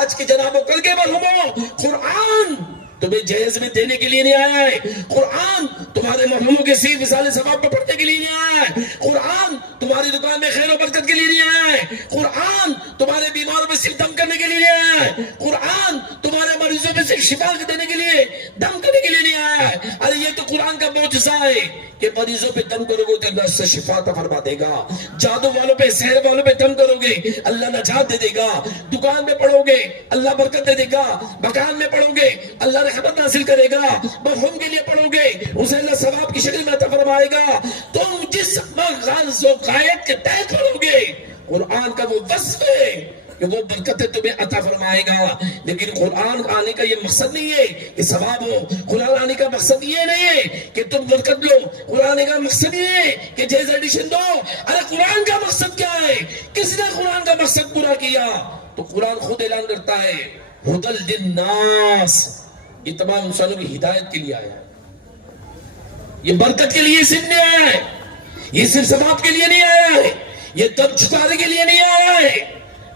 آج کے جناب و کل کے مرحوموں، قرآن تمہیں جہیز میں دینے کے لیے نہیں آیا ہے، قرآن تمہارے مرحوموں کے سیر مثال ثواب پر پڑھنے کے لیے نہیں آیا ہے، قرآن تمہاری دکان میں خیر و برکت کے لیے نہیں آیا ہے، قرآن تمہارے بیماروں میں سر دم کرنے کے لیے نہیں آیا ہے، قرآن تمہارے مریضوں میں سے شفا دینے کے لیے دم کرنے کے لیے نہیں آیا ہے. ارے یہ تو قرآن کا معجزہ ہے کہ مریضوں پہ دم کرو گے تو اللہ سے شفا عطا فرما دے گا. جادو والوں پہ سحر والوں پہ دم کرو گے اللہ نجات دے دے گا. دکان میں پڑھو گے اللہ برکت دے دے گا. مکان میں پڑھو گے اللہ رحمت حاصل کرے گا. مرحوم کے لیے پڑھو گے اسے اللہ ثواب کی شکل میں عطا فرمائے گا. تم جس غرض و غایت کے تحت پڑھو گے قرآن کا وہ وصف ہے کہ وہ برکتیں تمہیں عطا فرمائے گا. لیکن قرآن آنے کا یہ مقصد نہیں ہے کہ ثواب ہو. قرآن آنے کا مقصد یہ نہیں ہے کہ تم برکت لو. قرآن آنے کا مقصد یہ ہے کہ جیز ایڈیشن دو. ارے قرآن کا مقصد کیا ہے؟ کس نے قرآن کا مقصد پورا کیا؟ تو قرآن خود اعلان کرتا ہے ہدی للناس. یہ تمام انسانوں کی ہدایت کے لیے آیا ہے. یہ برکت کے لیے صرف نہیں آیا ہے. یہ صرف ثواب کے لیے نہیں آیا ہے. یہ تب چھپانے کے لیے نہیں آیا ہے.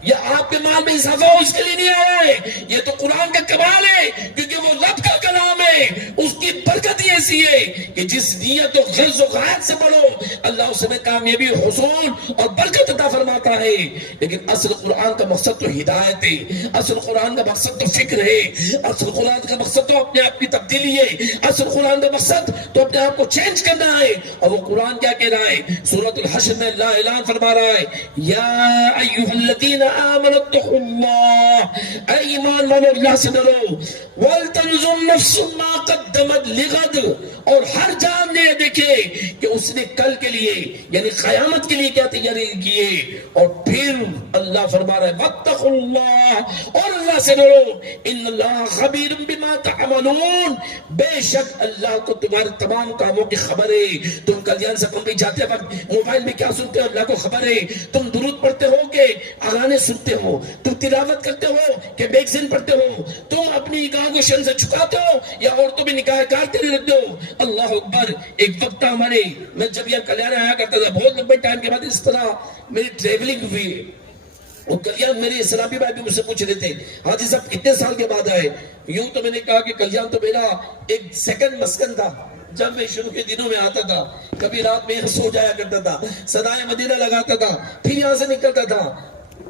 یہ آپ کے مال میں اضافہ ہو اس کے لیے نہیں آیا ہے. یہ تو قرآن کا کمال ہے کیونکہ وہ رب کا کلام ہے. اس کی برکت ہی ایسی ہے کہ جس نیت و غرض و غایت سے پڑھو اللہ اس میں کامیابی حصول اور برکت عطا فرماتا ہے. لیکن اصل قرآن کا مقصد تو ہدایت ہے. اصل قرآن کا مقصد تو فکر ہے. اصل قرآن کا مقصد تو اپنے آپ کی تبدیلی ہے. اصل قرآن کا مقصد تو اپنے آپ کو چینج کرنا ہے. اور وہ قرآن کیا کہہ رہا ہے؟ سورۃ الحشر میں اللہ اعلان فرما رہا ہے یا ایھا الذین آمنوا اتقوا اللہ. اے ایمان والو اللہ سے ڈرو. وَلْتَنْظُرْ نَفْسٌ مَا قَدَّمَتْ لِغَدٍ. اور ہر جان نے دیکھے کہ اس نے کل کے لیے یعنی قیامت کے لیے کیا تیاری کی ہے. اور پھر اللہ فرما رہا ہے وَاتَّقُوا اللَّهَ. اور اللہ سے ڈرو. إِنَّ اللَّهَ خَبِيرٌ بِمَا تَعْمَلُونَ. بے شک اللہ کو تمہارے تمام کاموں کی خبر ہے. تم کلیان سے پہ جاتے وقت موبائل میں کیا سنتے ہو اللہ کو خبر ہے. تم درود پڑھتے ہو کہ اغانے سنتے ہو. تم تلاوت کرتے ہو کہ میگزین پڑھتے ہو. تم اپنی نگاہ کو شن سے چھکاتے ہو یا عورتوں میں نگاہ کارتے رہتے ہو. اللہ اکبر. ایک وقت تھا ہمارے میں جب یہ کلیان آیا کرتا تھا بہت لمبے ٹائم کے بعد اس طرح میری ٹریولنگ ہوئی. وہ کلیان میرے اسلامی بھائی بھی مجھ سے پوچھ رہے تھے حاجی صاحب کتنے سال کے بعد آئے. یوں تو میں نے کہا کہ کلیان تو میرا ایک سیکنڈ مسکن تھا. جب میں شروع کے دنوں میں آتا تھا کبھی رات میں سو جایا کرتا تھا صدائے مدینہ لگاتا تھا پھر یہاں سے نکلتا تھا.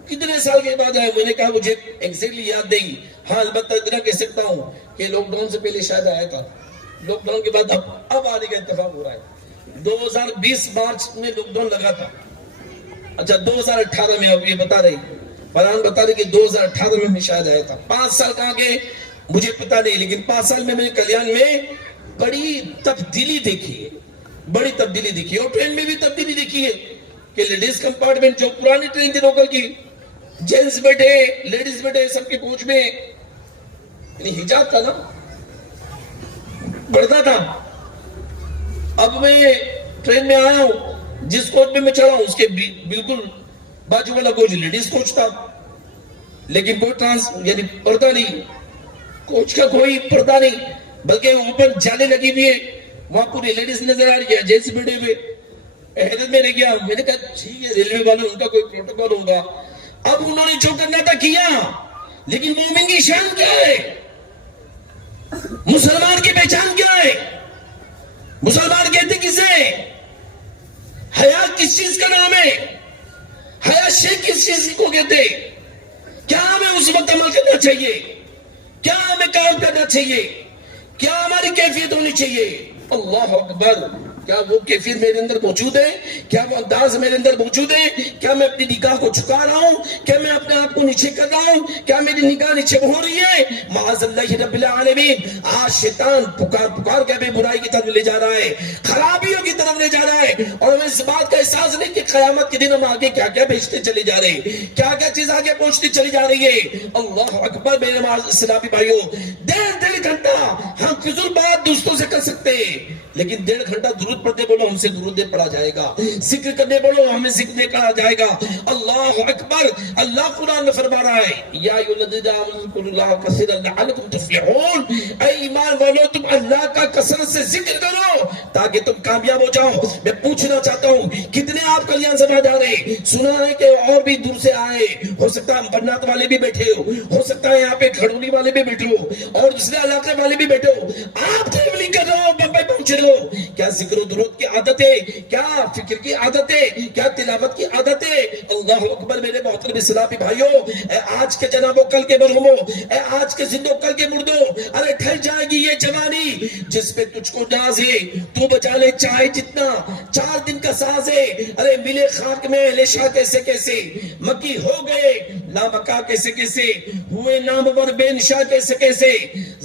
کتنے سال کے بعد آئے؟ میں نے کہا مجھے ایگزیکٹلی یاد نہیں. ہاں البتہ اتنا کہہ سکتا ہوں کہ لاک ڈاؤن سے پہلے شاید آیا تھا. لاک ڈاؤن کے بعد اب آنے کا اتفاق ہو رہا ہے. 2020 مارچ میں لاک ڈاؤن لگا تھا. اچھا 2018 میں اب یہ بتا رہے فرحان بتا رہے کہ 2018 میں شاید آیا تھا. 5 سال کہاں گئے مجھے پتا نہیں لیکن 5 سال میں نے کلیان میں بڑی تبدیلی دیکھی ہے. بڑی تبدیلی دیکھی ہے. اور ٹرین میں بھی تبدیلی دیکھی ہے کہ لیڈیز کمپارٹمنٹ جو پرانی ٹرین تھی لوکل کی جینٹس بیٹھے لیڈیز بیٹھے سب کے کوچ میں یعنی حجاب تھا نا بڑھتا تھا. اب میں ٹرین میں آیا ہوں جس کوچ میں چڑھا ہوں اس کے بالکل بازو والا کوچ لیڈیز کوچ تھا لیکن کوئی یعنی پردہ نہیں. کوچ کا کوئی پردہ نہیں بلکہ اوپر جالے لگی ہوئی ہے. وہاں پوری لیڈیز نظر آ رہی ہے جینٹس بیٹھے ہوئے. حیرت میں رہ گیا. میں نے کہا ٹھیک ہے ریلوے والوں ان کا کوئی پروٹوکول ہوگا. اب انہوں نے جو کرنا تھا کیا لیکن مومن کی شان کیا ہے؟ مسلمان کی پہچان کیا ہے؟ مسلمان کہتے کسے؟ حیا کس چیز کا نام ہے؟ حیا شیخ کس چیز کو کہتے؟ کیا ہمیں اس وقت عمل کرنا چاہیے؟ کیا ہمیں کام کرنا چاہیے؟ کیا ہماری کیفیت ہونی چاہیے؟ اللہ اکبر. کیا وہ کیفیت میرے اندر موجود ہے؟ کیا وہ انداز میرے اندر موجود ہے؟ کیا میں اپنی نگاہ کو جھکا رہا ہوں؟ کیا میں اپنے آپ کو نیچے کر رہا ہوں؟ کیا میری نگاہ نیچے ہو رہی ہے؟ معاذ اللہ رب العالمین. آج شیطان پکار کے ہمیں برائی کی طرف لے جا رہا ہے خرابیوں کی طرف لے جا رہا ہے اور ہمیں اس بات کا احساس نہیں کہ قیامت کے دن ہم آگے کیا کیا بھیجتے چلے جا رہے ہیں کیا کیا چیز آگے پہنچتی چلی جا رہی ہے. اللہ اکبر. میرے اسلامی بھائیوں 1.5 گھنٹہ ہم فضول بات دوستوں سے کر سکتے ہیں لیکن 1.5 گھنٹہ درود پڑھتے بولو ہم سے درود پڑھا جائے گا. ذکر کرنے بولو ہمیں ذکر کہا جائے گا. اللہ اکبر. اللہ قرآن میں فرما رہا ہے یا ایھا الذین آمنوا اذکروا اللہ کثیرا لعلکم تفلحون. اے ایمان والو تم اللہ کا کثرت سے ذکر کرو تاکہ تم کامیاب ہو جاؤ. میں پوچھنا چاہتا ہوں کتنے آپ کلیان سبھا جا رہے سنا ہے کہ اور بھی دور سے آئے ہو سکتا ہے برنات والے بھی بیٹھے ہو سکتا ہے یہاں پہ کھڑونی والے بھی بیٹھے ہو اور دوسرے علاقے والے بھی بیٹھے ہو. آپ ٹریولنگ کر رہے ہو بمبئی پہنچ رہے ہو. کیا ذکر و درود کی عادت ہے؟ کیا فکر کی عادت ہے؟ کیا تلاوت کی عادت ہے؟ اللہ اکبر میرے محترم اسلامی بھائیوں، اے آج کے جنابوں کل کے مرحوموں، اے آج کے زندوں کل کے مردوں، ارے ٹھہر جائے گی یہ جوانی جس پہ تجھ کو ناز ہے، تو بچانے چاہے جتنا 4 دن کا ساز ہے، ارے ملے خاک میں لشا کیسے کیسے، مکی ہو گئے لامکا کیسے کیسے، ہوئے نامور بے نشا کیسے کیسے،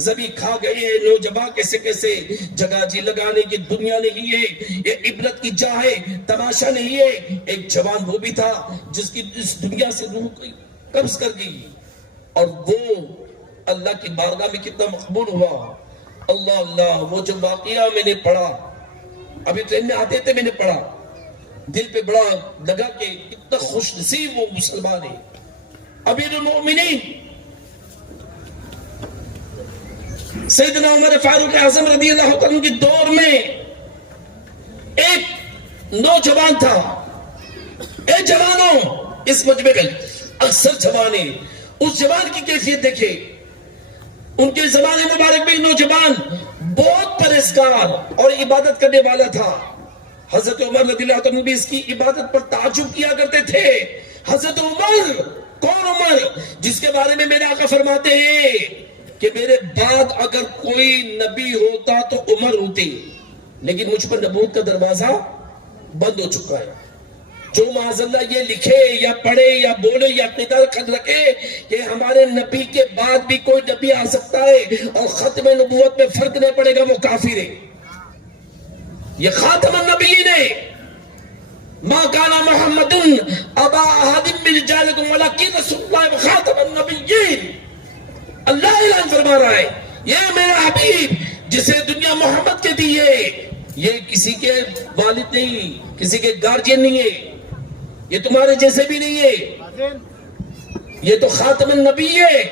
زبی کھا گئے نوجبا کیسے کیسے، جگہ جی لگانے کی دنیا نہیں ہے، یہ عبرت کی جا ہے تماشا نہیں ہے۔ ایک جوان وہ بھی تھا جس کی اس دنیا سے روح قبض کر گئی، اور وہ اللہ کی بارگاہ میں کتنا مقبول ہوا۔ اللہ اللہ، وہ جو واقعہ میں نے پڑھا، ابھی ٹرین میں آتے تھے میں نے پڑھا، دل پہ بڑا لگا کہ کتنا خوش نصیب وہ مسلمان ہے۔ امیر المؤمنین سیدنا عمر فاروق اعظم رضی اللہ عنہ کے دور میں ایک نوجوان تھا۔ اے جوانوں، اس مجمع میں اکثر جوانے، اس جوان کی کیفیت دیکھیں، ان کے زمانے مبارک میں نوجوان بہت پرہیزگار اور عبادت کرنے والا تھا۔ حضرت عمر رضی اللہ عنہ بھی اس کی عبادت پر تعجب کیا کرتے تھے۔ حضرت عمر، کون عمر؟ جس کے بارے میں میرے آقا فرماتے ہیں کہ میرے بعد اگر کوئی نبی ہوتا تو عمر ہوتے، لیکن مجھ پر نبوت کا دروازہ بند ہو چکا ہے۔ جو معاذ اللہ یہ لکھے یا پڑھے یا بولے یا قدر خط رکھے کہ ہمارے نبی کے بعد بھی کوئی نبی آ سکتا ہے اور ختم نبوت میں فرق نہیں پڑے گا، وہ کافر ہے۔ یہ خاتم النبیین ہے۔ ما کان محمد ابا احد من رجالکم ولکن رسول اللہ خاتم النبیین۔ اللہ اعلان فرما رہا ہے، یہ میرا حبیب جسے دنیا محمد کہتی ہے، یہ کسی کے والد نہیں، کسی کے گارجین نہیں ہے، یہ تمہارے جیسے بھی نہیں ہے، یہ تو خاتم النبی ہے۔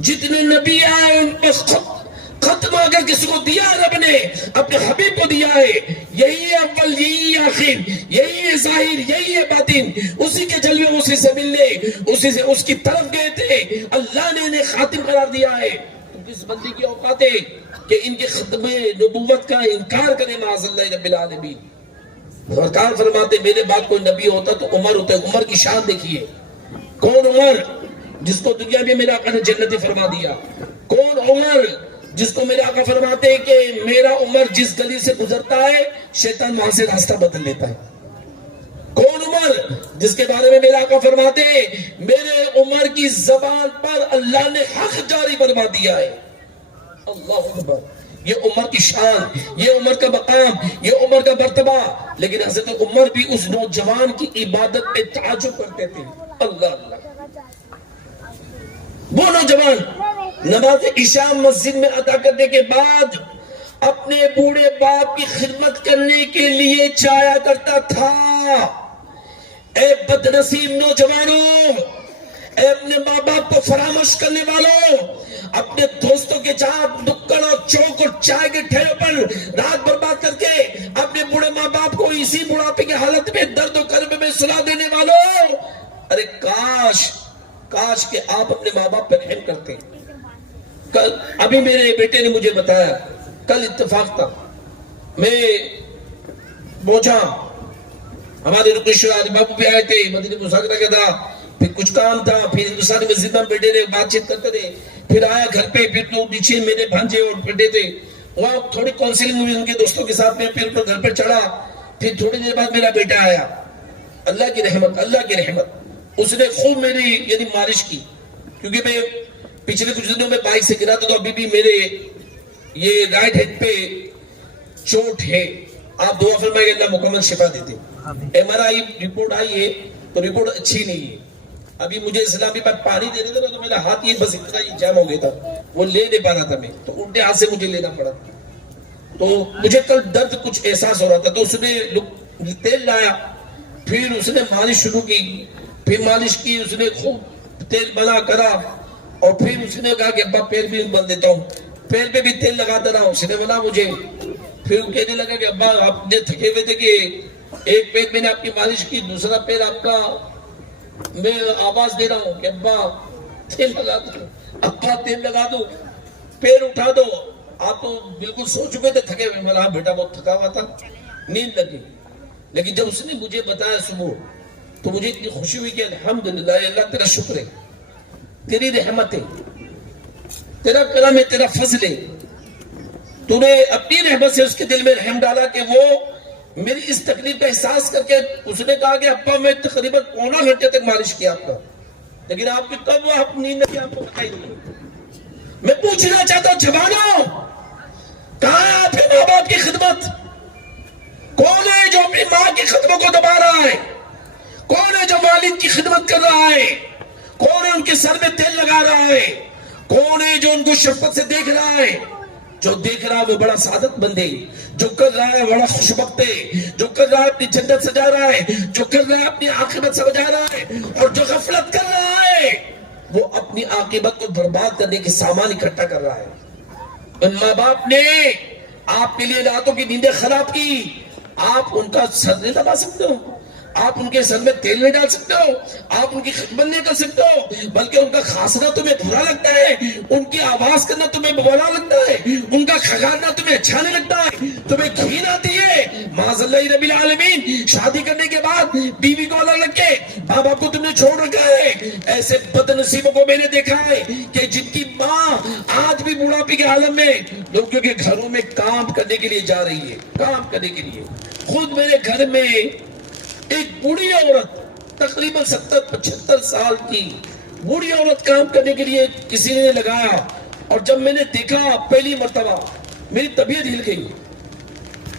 جتنے نبی آئے ان پر ختم اگر کسی کو دیا رب نے، اپنے حبیب کو دیا ہے۔ یہی ہے اول، یہی ہے آخر، یہی ہے ظاہر، یہی ہے باطن، اسی کے جلوے اسی سے ملنے، اسی سے اس کی طرف گئے تھے۔ اللہ نے انہیں خاتم قرار دیا ہے۔ کس بندی کی اوقات ہے کہ ان کے ختم نبوت کا انکار کرے معاذ اللہ رب العالمین۔ سرکار فرماتے میرے بعد کوئی نبی ہوتا تو عمر ہوتا ہے۔ عمر کی شان دیکھیے، کون عمر جس کو دنیا میں میرا آقا نے جنتی فرما دیا؟ کون عمر جس کو میرے آقا فرماتے ہیں کہ میرا عمر جس گلی سے گزرتا ہے شیطان وہاں سے راستہ بدل لیتا ہے؟ کون عمر جس کے بارے میں میرے آقا فرماتے ہیں میرے عمر کی زبان پر اللہ نے حق جاری فرما دیا ہے؟ اللہ اکبر، یہ عمر کی شان، یہ عمر کا مقام، یہ عمر کا مرتبہ۔ لیکن حضرت عمر بھی اس نوجوان کی عبادت پہ تعجب کرتے تھے۔ اللہ اللہ، وہ نوجوان نماز عشاء مسجد میں ادا کرنے کے بعد اپنے بوڑھے باپ کی خدمت کرنے کے لیے جایا کرتا تھا۔ اے بدنصیب نوجوانوں، اے اپنے ماں باپ کو فراموش کرنے والوں، اپنے دوستوں کے جہاں دکڑ اور چوک اور چائے کے ٹھیلے پر رات برباد کر کے اپنے بوڑھے ماں باپ کو اسی بڑھاپے کی حالت میں درد و کرب میں سلا دینے والوں، ارے کاش کہ آپ اپنے ماں باپ پر رحم کرتے۔ کل ابھی میرے بیٹے نے مجھے بتایا، کل اتفاق تھا، میں پہنچا، ہمارے رکشہ بابو بھی آئے تھے، مدینہ مذاکرہ کا تھا، پھر کچھ کام تھا، پھر ہندوستانی مسجد میں بیٹے نے بات چیت کرتے تھے، پھر آیا گھر پہ، پھر تو نیچے میرے بھانجے اور بیٹے تھے، وہاں تھوڑی کاؤنسلنگ ہوئی ان کے دوستوں کے ساتھ میں، پھر گھر پہ چڑھا، پھر تھوڑی دیر بعد میرا بیٹا آیا۔ اللہ کی رحمت، اس نے خوب میری یعنی مالش کی، کیونکہ میں پچھلے کچھ دنوں میں بائک سے گرا تھا تو ابھی بھی میرے یہ رائٹ ہینڈ پہ چوٹ ہے۔ آپ دعا فرمائیے اللہ مکمل شفا دیتے۔ ایم آر آئی رپورٹ آئی ہے تو رپورٹ اچھی نہیں ہے۔ ابھی مجھے اسلامی پر پانی دے رہے تھے تو میرا ہاتھ یہ بس اتنا ہی جام ہو گیا تھا، وہ لے نہیں پا رہا تھا میں، تو الٹے ہاتھ سے مجھے لینا پڑا۔ تو مجھے کل درد کچھ احساس ہو رہا تھا، تو اس نے تیل لایا، پھر اس نے مالش شروع کی، پھر مالش کی، اس نے خوب تیل بنا کرا، اور پھر اس نے کہا کہ ابا پیر بھی بن دیتا ہوں، پیر پہ بھی تیل لگاتا رہا، اس نے بولا مجھے، پھر وہ کہنے لگا کہ ابا آپ نے تھکے ہوئے تھے کہ ایک پیر میں نے آپ کی مالش کی، دوسرا پیر آپ کا میں آواز دے رہا ہوں کہ ابا تیل لگا دو، ابا تیل لگا دو، پیر اٹھا دو۔ آپ تو بالکل سو چکے تھے، تھکے ہوئے، میرا بیٹا بہت تھکا ہوا تھا، نیند لگی۔ لیکن جب اس نے مجھے بتایا صبح، تو مجھے اتنی خوشی ہوئی کہ الحمدللہ اللہ تیرا شکر ہے، تیری رحمت ہے، تیرا کرم ہے، تیرا فضل ہے، تو نے اپنی رحمت سے اس کے دل میں رحم ڈالا کہ وہ میری اس تکلیف کا احساس کر کے اس نے کہا کہ ابا میں تقریباً پونا گھنٹے تک مالش کیا آپ کا، لیکن آپ کی کب وہ آپ نیند کی آپ کو بتائی نہیں۔ میں پوچھنا چاہتا ہوں جوانوں، کہاں ہے آپ کے ماں باپ کی خدمت؟ کون ہے جو اپنی ماں کی خدمت کو دبا رہا ہے؟ کون ہے جو والد کی خدمت کر رہا ہے؟ کون ہے ان کے سر میں تیل لگا رہا ہے؟ کون ہے جو ان کو شفقت سے دیکھ رہا ہے؟ جو دیکھ رہا ہے وہ بڑا سعادت مند ہے، جو کر رہا ہے بڑا خوشبخت ہے، جو کر رہا ہے اپنی جنت سجا رہا ہے، جو کر رہا ہے اپنی عاقبت سجا رہا ہے، اور جو غفلت کر رہا ہے وہ اپنی عاقبت کو برباد کرنے کے سامان اکٹھا کر رہا ہے۔ ان ماں باپ نے آپ کے لیے راتوں کی نیندیں خراب کی، آپ ان کا سر نہیں دبا سکتے ہو، آپ ان کے سر میں تیل نہیں ڈال سکتے ہو، آپ ان کی خدمت نہیں کر سکتے ہو، بلکہ ان کا خاصنا تمہیں برا لگتا ہے، ان کی آواز کرنا تمہیں برا لگتا ہے، ان کا کھگارنا تمہیں اچھا نہیں لگتا ہے، تمہیں گھین آتی ہے۔ معاذ اللہ رب العالمین، شادی کرنے کے بعد بیوی کو الگ رکھ کے ماں باپ کو تم نے چھوڑ رکھا ہے۔ ایسے بد نصیبوں کو میں نے دیکھا ہے کہ جن کی ماں آج بھی بڑھاپے کے عالم میں لوگوں کے گھروں میں کام کرنے کے لیے جا رہی ہے، کام کرنے کے لیے۔ خود میرے گھر میں ایک بوڑھی عورت تقریباً 70-75 سال کی بوڑھی عورت کام کرنے کے لیے کسی نے لگایا، اور جب میں نے دیکھا پہلی مرتبہ میری طبیعت ہل گئی۔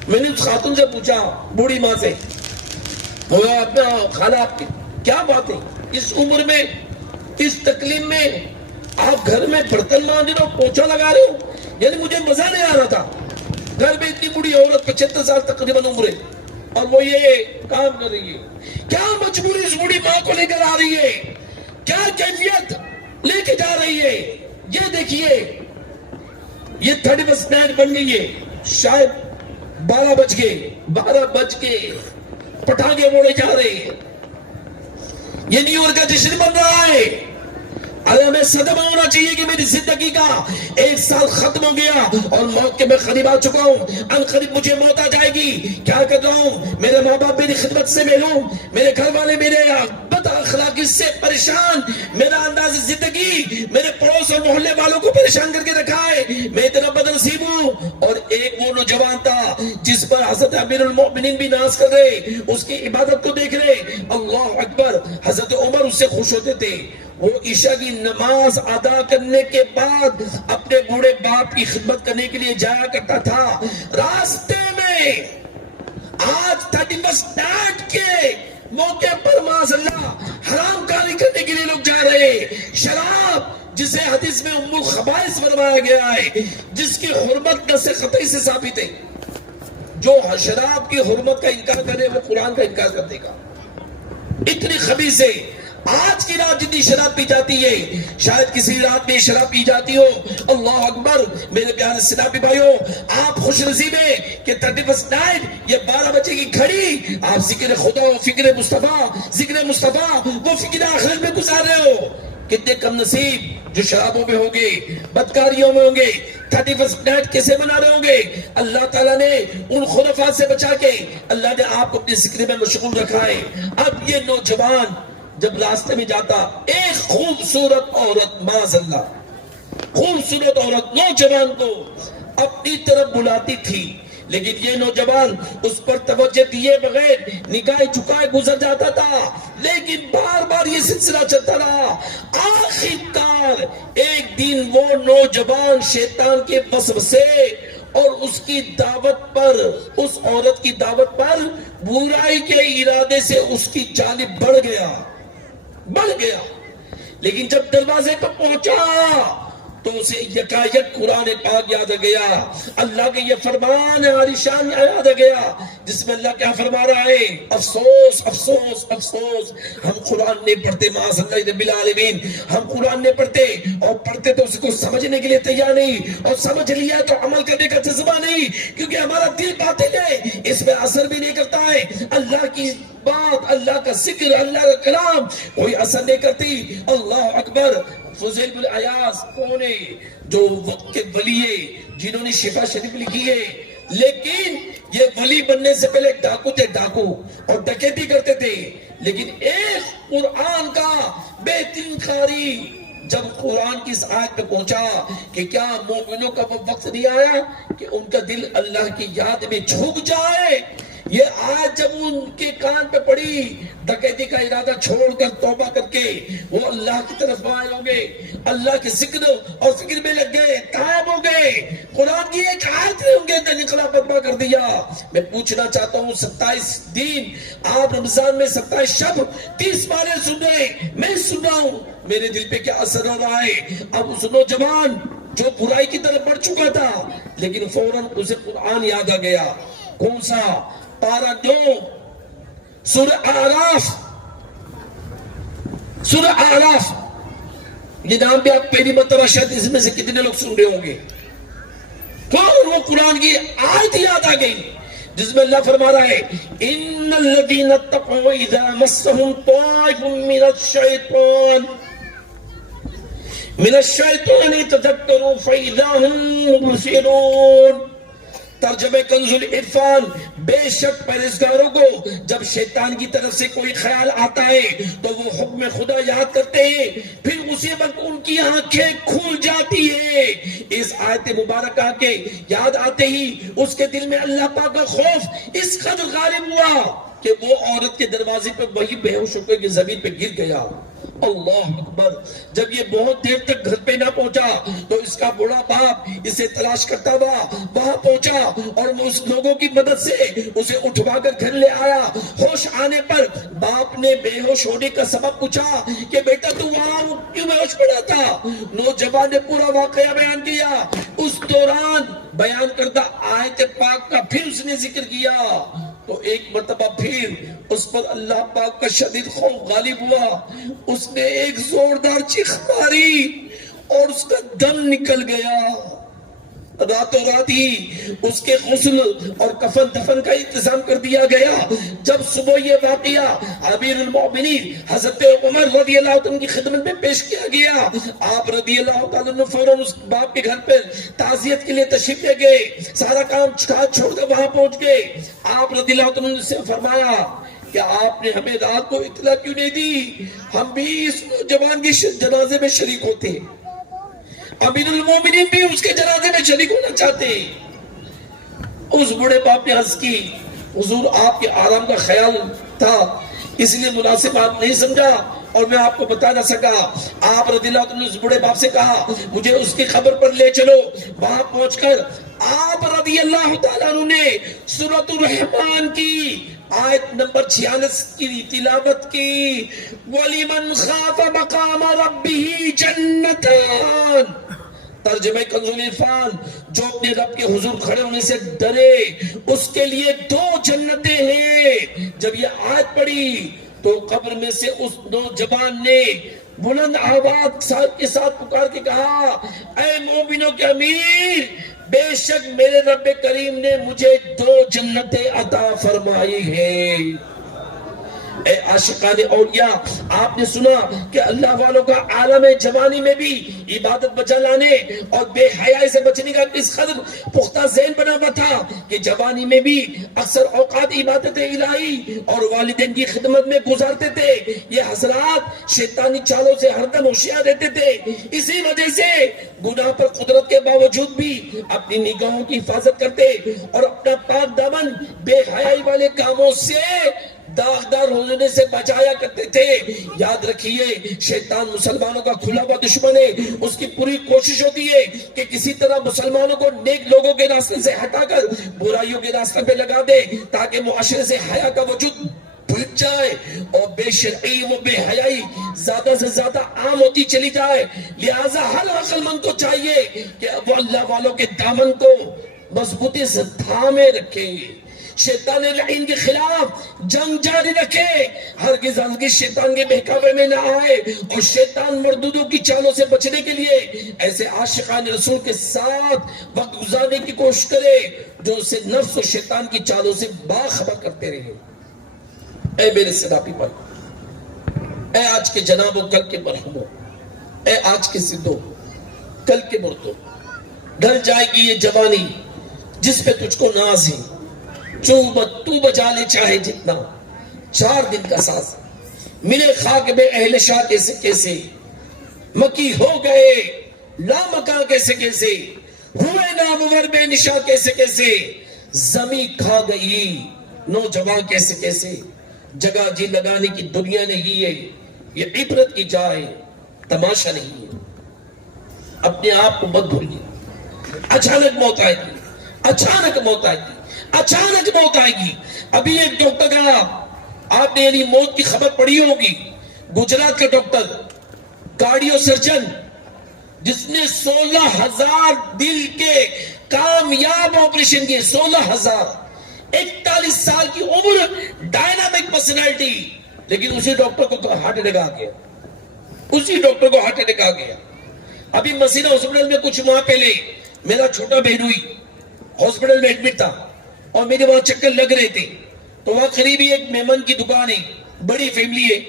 میں نے اس خاتون سے پوچھا، بوڑھی ماں سے، خالہ آپ کی کیا بات ہے، اس عمر میں اس تکلیف میں آپ گھر میں برتن مانج رہے ہو، پوچھا لگا رہے ہو؟ یعنی مجھے مزہ نہیں آ رہا تھا، گھر میں اتنی بوڑھی عورت 75 سال تقریباً عمر ہے اور وہ یہ کام کر رہی ہے۔ کیا مجبوری اس بوڑھی ماں کو لے کر آ رہی ہے، کیا کیفیت لے کے جا رہی ہے؟ یہ دیکھیے، یہ 31 نائٹ بن گئی ہے، شاید 12 بج کے پٹاخے اڑے جا رہے ہیں، یہ نیو ایئر کا جشن بن رہا ہے۔ ارے ہمیں صدمہ ہونا چاہیے کہ میری زندگی کا 1 سال ختم ہو گیا اور موت کے میں قریب آ چکا ہوں، ان قریب مجھے موت آ جائے گی۔ کیا کر رہا ہوں؟ میرے ماں باپ میری خدمت سے محروم، میرے گھر والے میرے بد اخلاقی سے پریشان، میرا انداز زندگی میرے پڑوس اور محلے والوں کو پریشان کر کے رکھا ہے، میں اتنا بد نصیب ہوں۔ اور ایک وہ نوجوان تھا جس پر حضرت امیر المؤمنین بھی ناز کر رہے، اس کی عبادت کو دیکھ رہے، اللہ اکبر، حضرت عمر اس سے خوش ہوتے تھے۔ وہ عشاء کی نماز ادا کرنے کے بعد اپنے بوڑھے باپ کی خدمت کرنے کے لیے جایا کرتا تھا۔ راستے میں آج 31 نائٹ کے موقع پر معاذ اللہ حرام کاری کرنے کے لیے لوگ جا رہے ہیں۔ شراب جسے حدیث میں ام الخبائث فرمایا گیا ہے، جس کی حرمت نص قطعی سے ثابت ہے، جو شراب کی حرمت کا انکار کرے وہ قرآن کا انکار کر دے گا۔ اتنی خبیث ہے۔ آج کی رات جتنی شراب پی جاتی ہے، شاید کسی رات میں شراب پی جاتی ہو، اللہ اکبر۔ میرے پیارے اسلامی بھائیوں، آپ خوش نصیب ہیں کہ 31 نائٹ یہ 12 بجے کی گھڑی آپ ذکر خدا و فکر مصطفیٰ، ذکر مصطفیٰ وہ فکر آخرت میں گزار رہے ہو۔ کتنے کم نصیب جو شرابوں میں ہوں گے، بدکاریوں میں ہوں گے، 31 نائٹ کیسے منا رہے ہوں گے؟ اللہ تعالیٰ نے ان خرافات سے بچا کے اللہ نے آپ کو اپنے ذکر میں مشغول رکھا ہے۔ اب یہ نوجوان جب راستے میں جاتا، ایک خوبصورت عورت، معاذ اللہ، خوبصورت عورت نوجوان کو اپنی طرف بلاتی تھی، لیکن یہ نوجوان اس پر توجہ دیے بغیر نگاہ جھکائے گزر جاتا تھا، لیکن بار بار یہ سلسلہ چلتا رہا۔ آخر کار ایک دن وہ نوجوان شیطان کے وسوسے اور اس کی دعوت پر، اس عورت کی دعوت پر برائی کے ارادے سے اس کی جانب بڑھ گیا۔ لیکن جب دروازے پر پہنچا تو اسے یکایک قرآن پاک یاد آ گیا، اللہ کے یہ فرمان عالیشان یاد آ گیا جس میں اللہ کیا فرما رہا ہے، افسوس افسوس افسوس، ہم قرآن نہیں پڑھتے، معاذ اللہ رب العالمین، ہم قرآن نہیں پڑھتے، اور پڑھتے تو اس کو سمجھنے کے لیے تیار نہیں، اور سمجھ لیا تو عمل کرنے کا جذبہ نہیں، کیونکہ ہمارا دل باطل ہے، اس میں اثر بھی نہیں کرتا ہے۔ اللہ کی بات، اللہ کا ذکر، اللہ کا کلام کوئی اثر نہیں کرتی۔ اللہ اکبر۔ فضیل بن عیاض کون ہے؟ جو وقت کے ولی ہے، جنہوں نے شفا شریف لکھی ہے، لیکن یہ ولی بننے سے پہلے ڈاکو تھے، ڈاکو، اور ڈکیتی کرتے تھے۔ لیکن ایک قرآن کا بہترین قاری جب قرآن کی اس آیت پہ پہنچا کہ کیا مومنوں کا وہ وقت نہیں آیا کہ ان کا دل اللہ کی یاد میں جھک جائے. یہ آیت جب ان کے کان پہ پڑی ڈکیتی کا ارادہ چھوڑ کر توبہ کر کے وہ اللہ کی طرف آئے ہوں گے, اللہ کے ذکر اور فکر میں لگ گئے, تائب ہو گئے. قرآن کی ایک آیت نے ان کے اندر انقلاب برپا کر دیا. میں پوچھنا چاہتا ہوں 27 دن آپ رمضان میں 27 شب 30 بارے سن رہے, میں سن رہا ہوں, میرے دل پہ کیا اثر آ رہا ہے. اب اس نوجوان جو برائی کی طرف بڑھ چکا تھا لیکن فوراً اسے قرآن یاد آ گیا. کون سا؟ پارہ 9 سورہ اعراف. سورہ اعراف یہ نام بھی آپ پہلی مرتبہ شاید اس میں سے کتنے لوگ سن رہے ہوں گے. فوراً وہ قرآن کی آیت یاد آ گئی جس میں اللہ فرما رہا ہے ان الذین اتقوا اذا مسهم طائف من الشیطان تذکروا فاذا هم مبصرون. ترجمہ کنز العرفان, بے شک پرہیزگاروں کو جب شیطان کی طرف سے کوئی خیال آتا ہے تو وہ حکم خدا یاد کرتے ہیں, پھر اسی وقت ان کی آنکھیں کھل جاتی ہے. اس آیت مبارکہ کے یاد آتے ہی اس کے دل میں اللہ پاک کا خوف اس قدر غالب ہوا کہ وہ عورت کے دروازے پر وہی بے ہوش ہو کے زمین پہ گر گیا. اللہ اکبر. جب یہ بہت دیر تک گھر پہ نہ پہنچا تو اس کا بڑا باپ اسے تلاش کرتا ہوا وہاں پہنچا اور وہ اس لوگوں کی مدد سے اسے اٹھوا کر گھر لے آیا. ہوش آنے پر باپ نے بے ہوش ہونے کا سبب پوچھا کہ بیٹا تو وہاں کیوں بے ہوش پڑا تھا. نوجوان نے پورا واقعہ بیان کیا. اس دوران بیان کردہ آیت پاک کا پھر اس نے ذکر کیا تو ایک مرتبہ پھر اس پر اللہ پاک کا شدید خوف غالب ہوا. اس نے ایک زوردار چیخ ماری اور اس کا دم نکل گیا. راتوں رات ہی اس کے غسل اور کفن دفن کا انتظام کر دیا گیا. جب صبح یہ واقعہ امیر المؤمنین حضرت عمر رضی اللہ عنہ کی خدمت میں پیش کیا گیا, آپ رضی اللہ تعالیٰ عنہ فوراً اس باپ کے گھر پر تعزیت کے لیے تشریف لے گئے. سارا کام چھوڑ کر وہاں پہنچ گئے. آپ رضی اللہ عنہ سے فرمایا کہ آپ نے ہمیں رات کو اطلاع کیوں نہیں دی, ہم بھی اس جوان کے جنازے میں شریک ہوتے. امیر المومنین بھی اس کے جنازے میں شریک ہونا چاہتے. اس بڑے باپ نے عرض کی حضور آپ کے آرام کا خیال تھا اس لیے مناسب بات نہیں سمجھا اور میں آپ کو بتا نہ سکا. آپ رضی اللہ عنہ اس بڑے باپ سے کہا مجھے اس کی خبر پر لے چلو. وہاں پہنچ کر آپ رضی اللہ تعالیٰ عنہ نے سورۃ الرحمن کی آیت نمبر 46 کی تلاوت کی. وَلِمَنْ خَافَ مَقَامَ رَبِّهِ جَنَّتَانِ. ترجمہ کنز العرفان, جو اپنے رب کے حضور کھڑے ہونے سے ڈرے اس کے لیے 2 جنتیں ہیں. جب یہ آیت پڑھی تو قبر میں سے اس نوجوان نے بلند آواز کے ساتھ پکار کے کہا اے مومنوں کے امیر, بے شک میرے رب کریم نے مجھے 2 جنتیں عطا فرمائی ہیں. اے عاشقان اولیاء, آپ نے سنا کہ اللہ والوں کا عالم جوانی میں بھی عبادت بجا لانے اور بے حیائی سے بچنے کا اس قدر پختہ ذہن بنا ہوا تھا کہ جوانی میں بھی اکثر اوقات عبادت الہی اور والدین کی خدمت میں گزارتے تھے. یہ حضرات شیطانی چالوں سے ہردم ہوشیار رہتے تھے. اسی وجہ سے گناہ پر قدرت کے باوجود بھی اپنی نگاہوں کی حفاظت کرتے اور اپنا پاک دامن بے حیائی والے کاموں سے داغدار ہونے سے بچایا کرتے تھے. یاد رکھیے شیطان مسلمانوں کا کھلا ہوا دشمن ہے. اس کی پوری کوشش ہوتی ہے کہ کسی طرح مسلمانوں کو نیک لوگوں کے راستے سے ہٹا کر برائیوں کے راستے پہ لگا دے تاکہ معاشرے سے حیا کا وجود بھٹ جائے اور بے شرعی و بے حیائی زیادہ سے زیادہ عام ہوتی چلی جائے. لہٰذا ہر عقل مند کو چاہیے کہ وہ اللہ والوں کے دامن کو مضبوطی سے تھامے رکھے, شیطان لعین کے خلاف جنگ جاری رکھے, ہرگز شیطان کے بہکاوے میں نہ آئے اور شیطان مردودوں کی چالوں سے بچنے کے لیے ایسے عاشقان رسول کے ساتھ وقت گزارنے کی کوشش کرے جو اسے نفس و شیطان کی چالوں سے باخبر کرتے رہے. اے میرے صداقی بھائی, اے آج کے جناب و کل کے مرحوموں, اے آج کے سدھو کل کے مردوں, ڈھل جائے گی یہ جوانی جس پہ تجھ کو ناز ہے. تو بجا لے چاہے جتنا, 4 دن کا ساز ملے خاک میں اہل شاہ کیسے کیسے، مکی ہو گئے لامکاں کیسے کیسے، ہوئے نامور بے نشاں کیسے کیسے، زمیں کھا گئی نوجوان کیسے کیسے، جگہ جی لگانے کی دنیا نہیں ہے، یہ عبرت کی جائے تماشا نہیں ہے۔ اپنے آپ کو مت بھولیے، اچانک موت آئے گی، اچانک موت آئے گی، اچانک موت آئے گی۔ ابھی ایک ڈاکٹر کا آپ نے یعنی موت کی خبر پڑھی ہوگی، گجرات کا ڈاکٹر کارڈیو سرجن، جس نے 16,000 دل کے کامیاب آپریشن کیے، 16,000، 41 سال کی عمر، ڈائنامک پرسنالٹی، لیکن اسی ڈاکٹر کو ہارٹ اٹیک آ گیا، اسی ڈاکٹر کو ہارٹ اٹیک آ گیا۔ ابھی مسینہ ہاسپٹل میں کچھ ماہ پہلے میرا چھوٹا بہنوئی ہاسپٹل میں ایڈمٹ تھا اور میرے وہاں چکر لگ رہے تھے، تو وہاں قریبی ایک مہمان کی دکان ہے، بڑی فیملی ہے،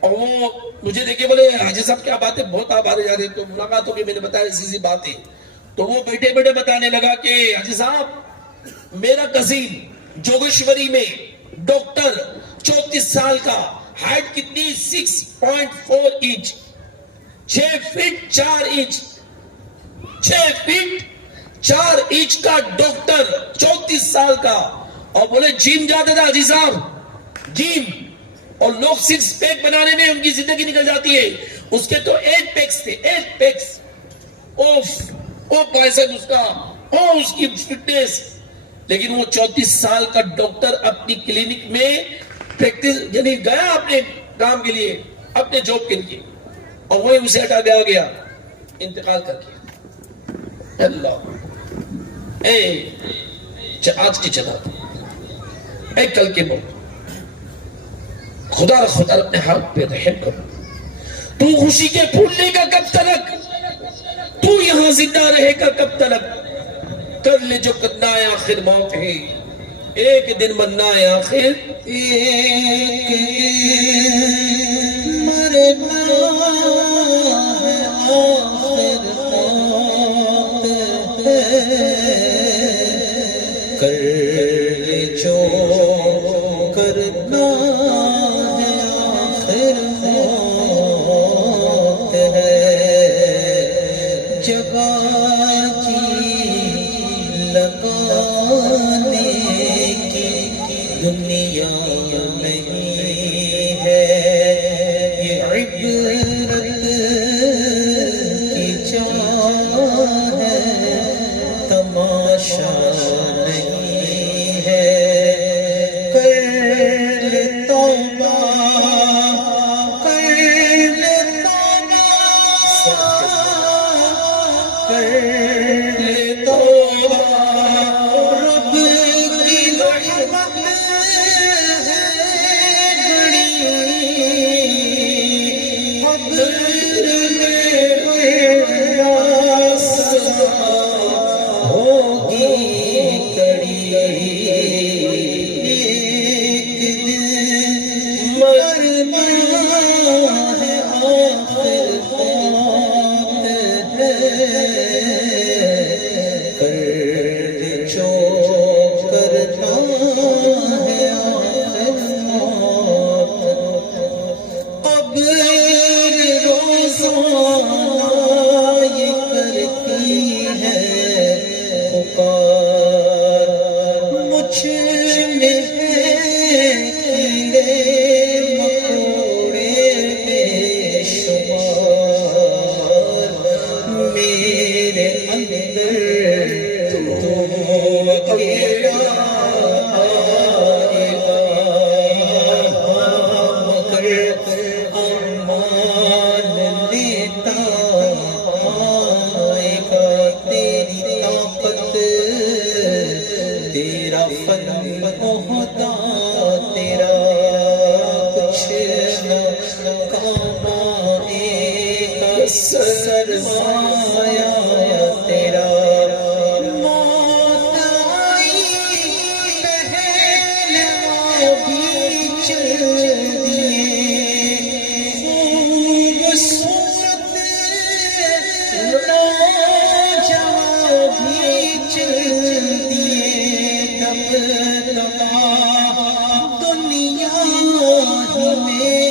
اور وہ مجھے دیکھے بولے حاجی صاحب کیا بات ہے، بہت آپ آتے جا رہے ہیں، تو ملاقات ہو کے میں نے بتایا ایسی سی بات ہے، تو وہ بیٹھے بیٹھے بتانے لگا کہ حاجی صاحب میرا کزین جوگیشوری میں ڈاکٹر 34 سال کا، ہائٹ کتنی 6.4 inch, 6 feet 4 inch, 6 feet 4 inch کا ڈاکٹر 34 سال کا، اور بولے جیم جاتا تھا حاجی صاحب، جیم، اور لوگ 6 پیک بنانے میں ان کی زندگی نکل جاتی ہے، اس کے تو 8 پیکس تھے، 8 پیکس، بائسپ اس کا، اس کی فٹنس، لیکن وہ 34 سال کا ڈاکٹر اپنی کلینک میں پریکٹس یعنی گیا اپنے کام کے لیے، اپنے جاب کے لیے، اور وہی اسے ہٹا دیا گیا، انتقال کر گیا۔ اللہ آج کی جناب، اے کل کے موت، خدا خدا اپنے ہاتھ پہ رحم کرو، تو خوشی کے پھولنے کا کب تلک، تو یہاں زندہ رہے گا کب تلک، کر لے جو کرنا ہے آخر موت ہے، ایک دن مرنا ہے آخر، ایک دن مرنا ہے آخر موت ہے، کر لے جو کرنا ہے آخر موت ہے، جگہ جی لگانے کی دنیا نہیں ہے، یہ عبرت کی جا ہے تماشا نہیں ہے، کر لے توبہ، کر لے توبہ، کر لے توبہ، رب کی رحمت ہے بڑی، قبر میں بڑا سزا ہوگی کڑی، ایک دن مرنا ہے آخر موت ہے، کر جو کرنا ہے آخر موت، قبر روزانہ یہ کرتی ہے پکار، مجھ میں ہے کیڑے مکوڑے بے شمار، میرے اندر تم اکیلا مگر امان لیتا آئے گا، تیری طاقت، تیرا فن عہدہ، تیرا کچھ نہ کام آئے گا، سرمایہ تیرا، موت آئی پہلوا بھی چل دیے، خوبصورت نوجوان بھی چل دیے، تب تباہ دنیا ہی میں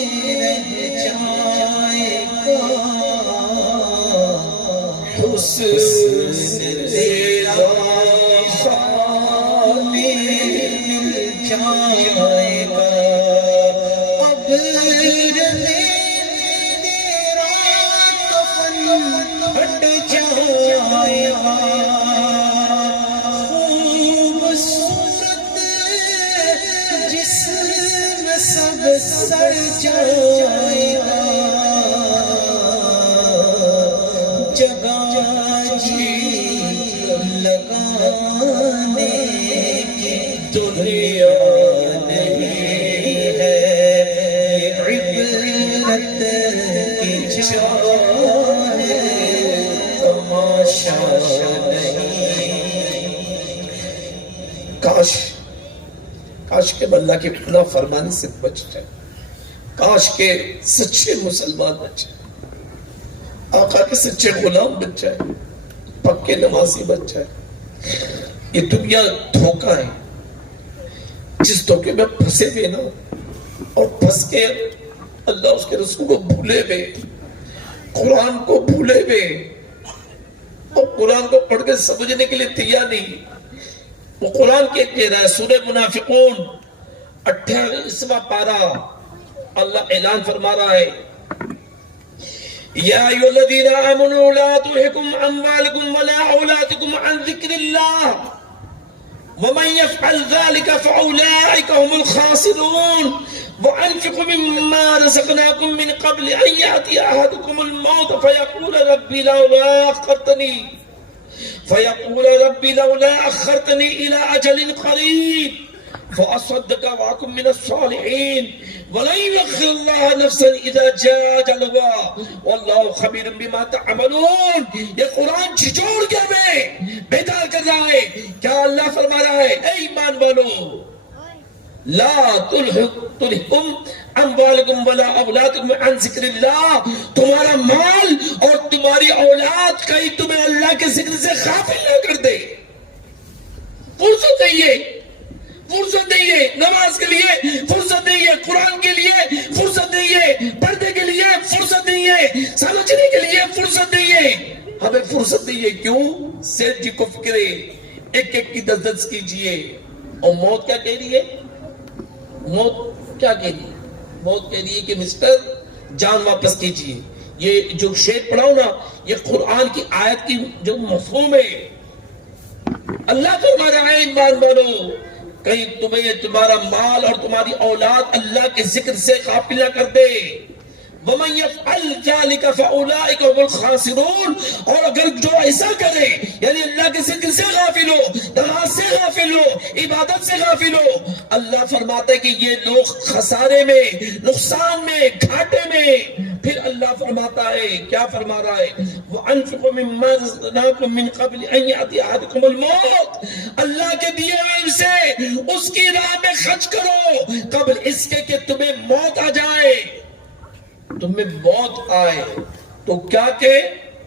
ہٹ جائے گا خوبصورت جسم سب سڑ جائے گا جگہ جی لگانے کی دنیا نہیں ہے عبرت کی جگہ ہے تماشا نہیں کاش کے اللہ کے گناہ فرمانے سے بچ جائے کاش کے سچے مسلمان بچ جائے آقا کے سچے غلام بن جائے پکے نمازی بن جائے یہ دنیا دھوکہ ہے جس دھوکے میں پھنسے ہوئے نا اور پھنس کے اللہ اس کے رسول کو بھولے ہوئے قرآن کو بھولے ہوئے اور قرآن کو پڑھ کے سمجھنے کے لیے تیار نہیں وہ قرآن کے کہہ رہا ہے سورہ منافقون 28واں پارہ اللہ اعلان فرما رہا ہے یا ایھا الذین آمنوا لا تلھکم اموالکم ولا اولادکم عن ذکر اللہ ومن يفعل ذلك فاولئک هم الخاسرون وانفقوا مما رزقناکم من قبل ان یأتی احدکم الموت فیقول ربی لولا اخرتنی الى اجل قریب فاصدق واکن من الصالحین وَلَن يُؤَخِّرَ اللَّهُ نَفْسًا إِذَا جَاءَ أَجَلُهَا وَاللَّهُ خَبِيرٌ بِمَا تَعْمَلُونَ یہ قرآن چھچوڑ کے ہمیں بیدار کر رہا ہے کیا اللہ فرما رہا ہے اے ایمان والو لا تلھکم اموالکم ولا اولادکم عن ذکر اللہ تمہارا مال اور تمہاری اولاد کہیں تمہیں اللہ کے ذکر سے غافل نہ کر دے فرصت نہیں ہے نماز کے لیے فرصت نہیں ہے قرآن کے لیے فرصت نہیں ہے پردے کے لیے فرصت نہیں ہے سمجھنے کے لیے فرصت نہیں ہے ہمیں فرصت نہیں ہے کیوں سیٹ جی کو فکرے ایک کی دس کیجئے اور موت کیا کہہ رہی ہے موت کہہ رہی ہے کہ مسٹر جان واپس کیجئے یہ جو شعر پڑھاؤ نا یہ قرآن کی آیت کی جو مفہوم ہے اللہ فرما رہا ہے ایمان والو کہیں تمہیں تمہارا مال اور تمہاری اولاد اللہ کے ذکر سے غافل نہ کر دے وَمَن يَفْعَلْ ذَلِكَ فَأُولَٰئِكَ هُمُ الْخَاسِرُونَ اور اگر جو ایسا کرے یعنی اللہ کے ذکر سے غافل ہو نماز سے غافل ہو عبادت سے غافل ہو اللہ فرماتا ہے کہ یہ لوگ خسارے میں نقصان میں گھاٹے میں پھر اللہ فرماتا ہے کیا فرما رہا ہے وَأَنفِقُوا مِمَّا رَزَقْنَاكُم مِّن قَبْلِ أَن يَأْتِيَ أَحَدَكُمُ الْمَوْتُ اللہ کے دیے ہوئے سے اس کی راہ میں خرچ کرو قبل اس کے کہ تمہیں موت آ جائے تمہیں موت آئے تو کیا کہے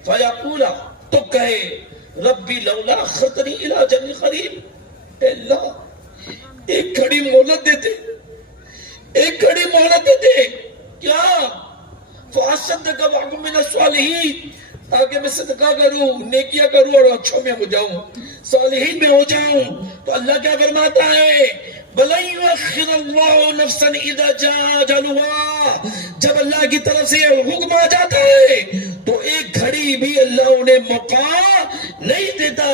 فیقولا تو کہے ربی لولا اخرتنی الی اجل قریب اے اللہ ایک گھڑی مہلت دیتے کیا فاصدق واکن من الصالحین تاکہ میں صدقہ کروں نیکیاں کروں اور اچھوں میں ہو جاؤں صالحین میں ہو جاؤں تو اللہ کیا فرماتا ہے وَلَن يُؤَخِّرَ اللَّهُ نَفْسًا إِذَا جَاءَ أَجَلُهَا جب اللہ کی طرف سے حکم آ جاتا ہے تو ایک گھڑی بھی اللہ انہیں موقع نہیں دیتا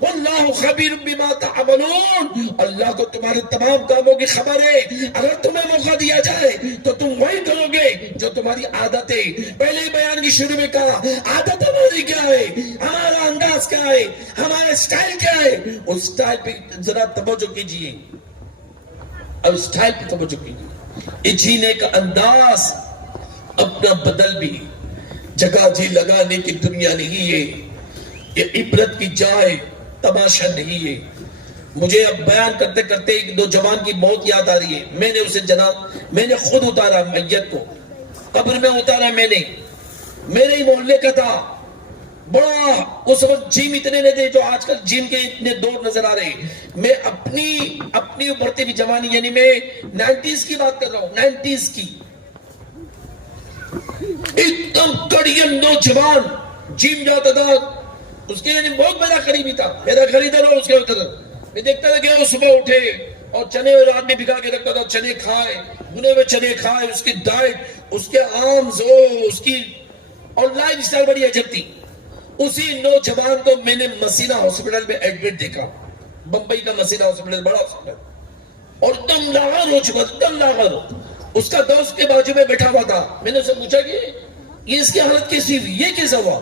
واللہ خبیر بما تعملون اللہ کو تمہارے تمام کاموں کی خبر ہے اگر تمہیں موقع دیا جائے تو تم وہی کرو گے جو تمہاری عادت ہے پہلے بیان کی شروع میں کہا عادت ہماری کیا ہے ہمارا انداز کیا ہے ہمارا سٹائل کیا ہے اس سٹائل پہ ذرا توجہ کیجئے اب سٹائل پہ توجہ کیجئے یہ جینے کا انداز اپنا بدل بھی جگہ جی لگانے کی دنیا نہیں ہے یہ عبرت کی جائے تماشا نہیں ہے مجھے اب بیان کرتے کرتے ایک دو جوان کی موت یاد آ رہی ہے میں نے اسے میں نے خود اتارا میت کو قبر میں اتارا میں نے میرے ہی محلے کا تھا بڑا اس وقت جیم اتنے نہیں تھے جو آج کل جیم کے اتنے دور نظر آ رہے میں اپنی ابھرتی بھی جوانی یعنی میں 90s کی بات کر رہا ہوں 90s کی ایک دم کڑین نوجوان جیم جاتا تھا اس کے یعنی بہت میرا قریبی تھا میرا خریدار اور اس کے ہوتا تھا میں دیکھتا تھا کہ وہ صبح اٹھے اور چنے اور رات میں بھگا کے رکھتا تھا چنے کھائے بنے ہوئے چنے کھائے اس کی ڈائٹ اس کے آمز اس کی اور لائف سٹائل بڑی عجب تھی. اسی نوجوان کو میں نے مسینہ ہاسپٹل میں ایڈمٹ دیکھا, بمبئی کا مسینہ ہاسپٹل, بڑا ہاسپٹل, اور دم لاغر ہو چکا, دم لاغر. اس کا دوست کے بازو میں بیٹھا ہوا تھا. میں نے اسے پوچھا کہ یہ اس کی حالت کیسی ہوئی, یہ کیسا ہوا؟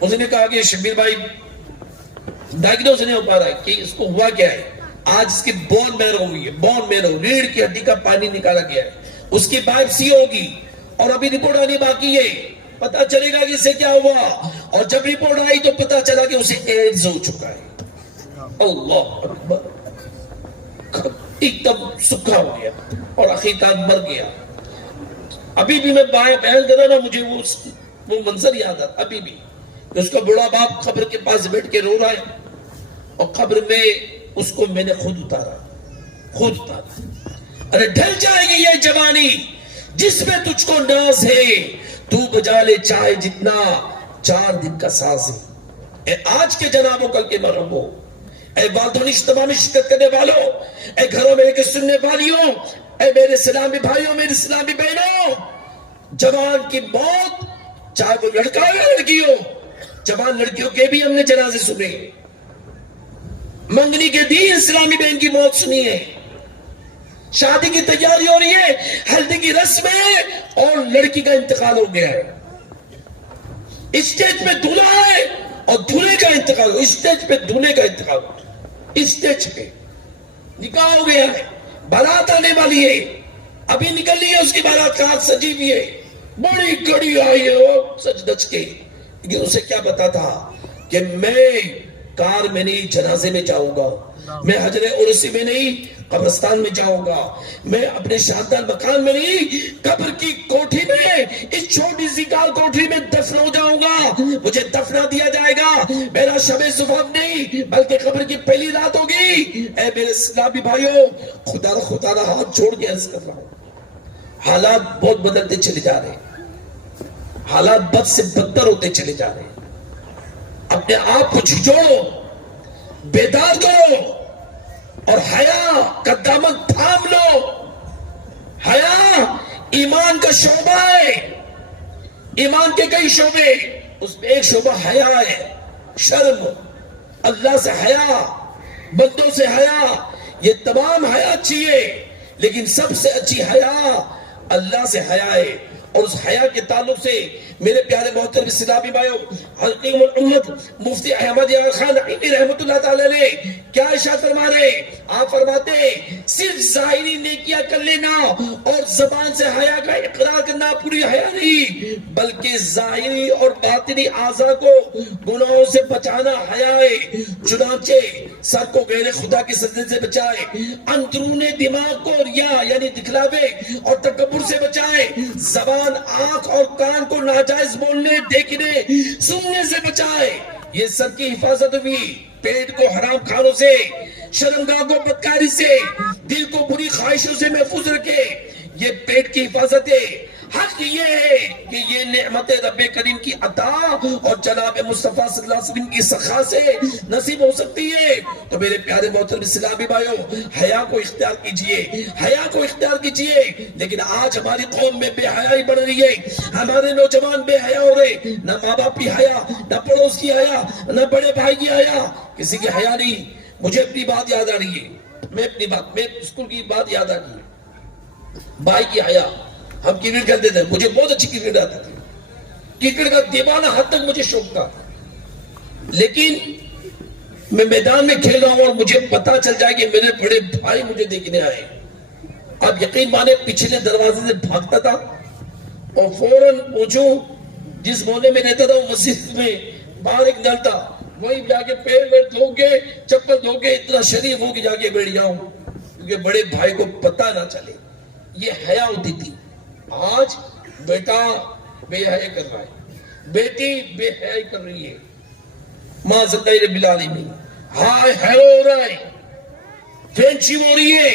اس نے کہا کہ شبیر بھائی ڈائگنوز نہیں ہو پا رہا ہے کہ اس کو ہوا کیا ہے. آج اس کی بون میرو ہوئی ہے, بون میرو, ریڑھ کی ہڈی کا پانی نکالا گیا ہے, اس کی بائپسی ہوگی اور ابھی رپورٹ آنی باقی ہے, پتا چلے گا کہ اسے کیا ہوا. اور جب رپورٹ آئی تو پتا چلا کہ اسے ایڈز ہو چکا ہے. اللہ اکبر, ایک دم سکھا ہو گیا اور آخرکار مر گیا. ابھی بھی میں بائیں بیان کر رہا نا, مجھے وہ منظر یاد آتا ابھی بھی. اس کا بڑا باپ قبر کے پاس بیٹھ کے رو رہا ہے اور قبر میں اس کو میں نے خود اتارا. ارے ڈھل جائے گی یہ جوانی جس میں تجھ کو ناز ہے, تو بجا لے چاہے جتنا 4 دن کا ساز ہے. اے آج کے جنابوں کل کے مرحوموں, اے والدوں اجتماع میں شرکت کرنے والوں, اے گھروں میں کے سننے والیوں, اے میرے اسلامی بھائیوں, میرے اسلامی بہنوں, جوان کی موت چاہے وہ لڑکا ہو یا لڑکی ہو, جوان لڑکیوں کے بھی ہم نے جنازے سنے. منگنی کے دن اسلامی بہن کی موت سنی ہے, شادی کی تیاری ہو رہی ہے, ہلدی کی رسم ہے اور لڑکی کا انتقال ہو گیا ہے. اسٹیج پہ دولہا ہے اور دولہے کا انتقال, اسٹیج پہ دولہے کا انتقال, اسٹیج پہ نکاح ہو گیا ہے, بارات آنے والی ہے, ابھی نکل رہی ہے اس کی بارات, کار سجی بھی ہے, بڑی گڑی آئی ہے وہ سج دج کے. لیکن اسے کیا پتا تھا کہ میں کار میں نہیں جنازے میں جاؤں گا, میں حجر عرسی میں نہیں قبرستان میں جاؤں گا, میں اپنے شاندار مکان میں نہیں قبر کی کوٹھی میں, اس چھوٹی سی کال کوٹھی میں دفن ہو جاؤں گا. مجھے دفنا دیا جائے گا, میرا شب زفاف نہیں بلکہ قبر کی پہلی رات ہوگی. اے میرے اسلامی بھائیوں, خدا نہ ہاتھ چھوڑ کے عرض کر رہا ہوں, حالات بہت بدلتے چلے جا رہے ہیں, حالات بد سے بدتر ہوتے چلے جا رہے ہیں. اپنے آپ کو جھجوڑو, بیدار کرو اور حیا کا دامن تھام لو. حیا ایمان کا شعبہ ہے, ایمان کے کئی شعبے, اس میں ایک شعبہ حیا ہے. شرم, اللہ سے حیا, بندوں سے حیا, یہ تمام حیا اچھی ہے, لیکن سب سے اچھی حیا اللہ سے حیا ہے. اور اس حیا کے تعلق سے میرے پیارے محترم اسلامی بھائیوں, حکیم الامت مفتی احمد یار خان نعیمی رحمت اللہ تعالی نے کیا ارشاد فرما رہے, آپ فرماتے ہیں صرف ظاہری نیکیاں کر لینا اور زبان سے حیا کا اقرار کرنا پوری حیا نہیں, بلکہ ظاہری اور باطنی اعضاء کو گناہوں سے بچانا حیا ہے. چنانچہ سر کو غیر خدا کے سجدے سے بچائے, اندرون دماغ کو ریا یعنی دکھلاوے اور تکبر سے بچائے, زبان, آنکھ اور کان کو ناجائز بولنے, دیکھنے, سننے سے بچائے. یہ سر کی حفاظت ہوئی, پیٹ کو حرام کھانوں سے, شرمگاہ کو بدکاری سے, دل کو بری خواہشوں سے محفوظ رکھے. یہ پیٹ کی حفاظت ہے. حق یہ ہے کہ یہ نعمت رب کریم کی عطا اور جناب مصطفیٰ صلی اللہ علیہ وسلم کی سخا سے نصیب ہو سکتی ہے. تو میرے پیارے محترم اسلامی بھائیوں, حیا کو اختیار کیجئے, حیا کو اختیار کیجئے. لیکن آج ہماری قوم میں بے حیائی بڑھ رہی ہے, ہمارے نوجوان بے حیا ہو رہے, نہ ماں باپ کی حیا, نہ پڑوس کی حیا, نہ بڑے بھائی کی حیا, کسی کی حیا نہیں. مجھے اپنی بات یاد آ رہی ہے, میں اسکول کی بات یاد آ رہی ہے. بھائی کی حیا, ہم کرکٹ کھیلتے تھے, مجھے بہت اچھی کرکٹ آتی تھی, کرکٹ کا دیوانہ حد تک مجھے شوق تھا. لیکن میں میدان میں کھیل رہا ہوں اور مجھے پتا چل جائے کہ میرے بڑے بھائی مجھے دیکھنے آئے. اب یقین مانے پچھلے دروازے سے بھاگتا تھا اور فوراً پہنچوں, جس محلے میں رہتا تھا وہ مسجد میں باہر ایک نل تھا, وہیں جا کے پیر میں دھو کے, چپل دھو کے, اتنا شریف ہو کے جا کے بیٹھ جاؤں کیونکہ بڑے بھائی کو پتا نہ چلے. یہ حیا ہوتی تھی. آج بیٹا بے حیا کر رہا ہے, بیٹی بے حیا کر رہی ہے. ماں زندہ رب العالمین, ہائے ہیرو ہو رہا ہے, فرینڈشپ ہو رہی ہے.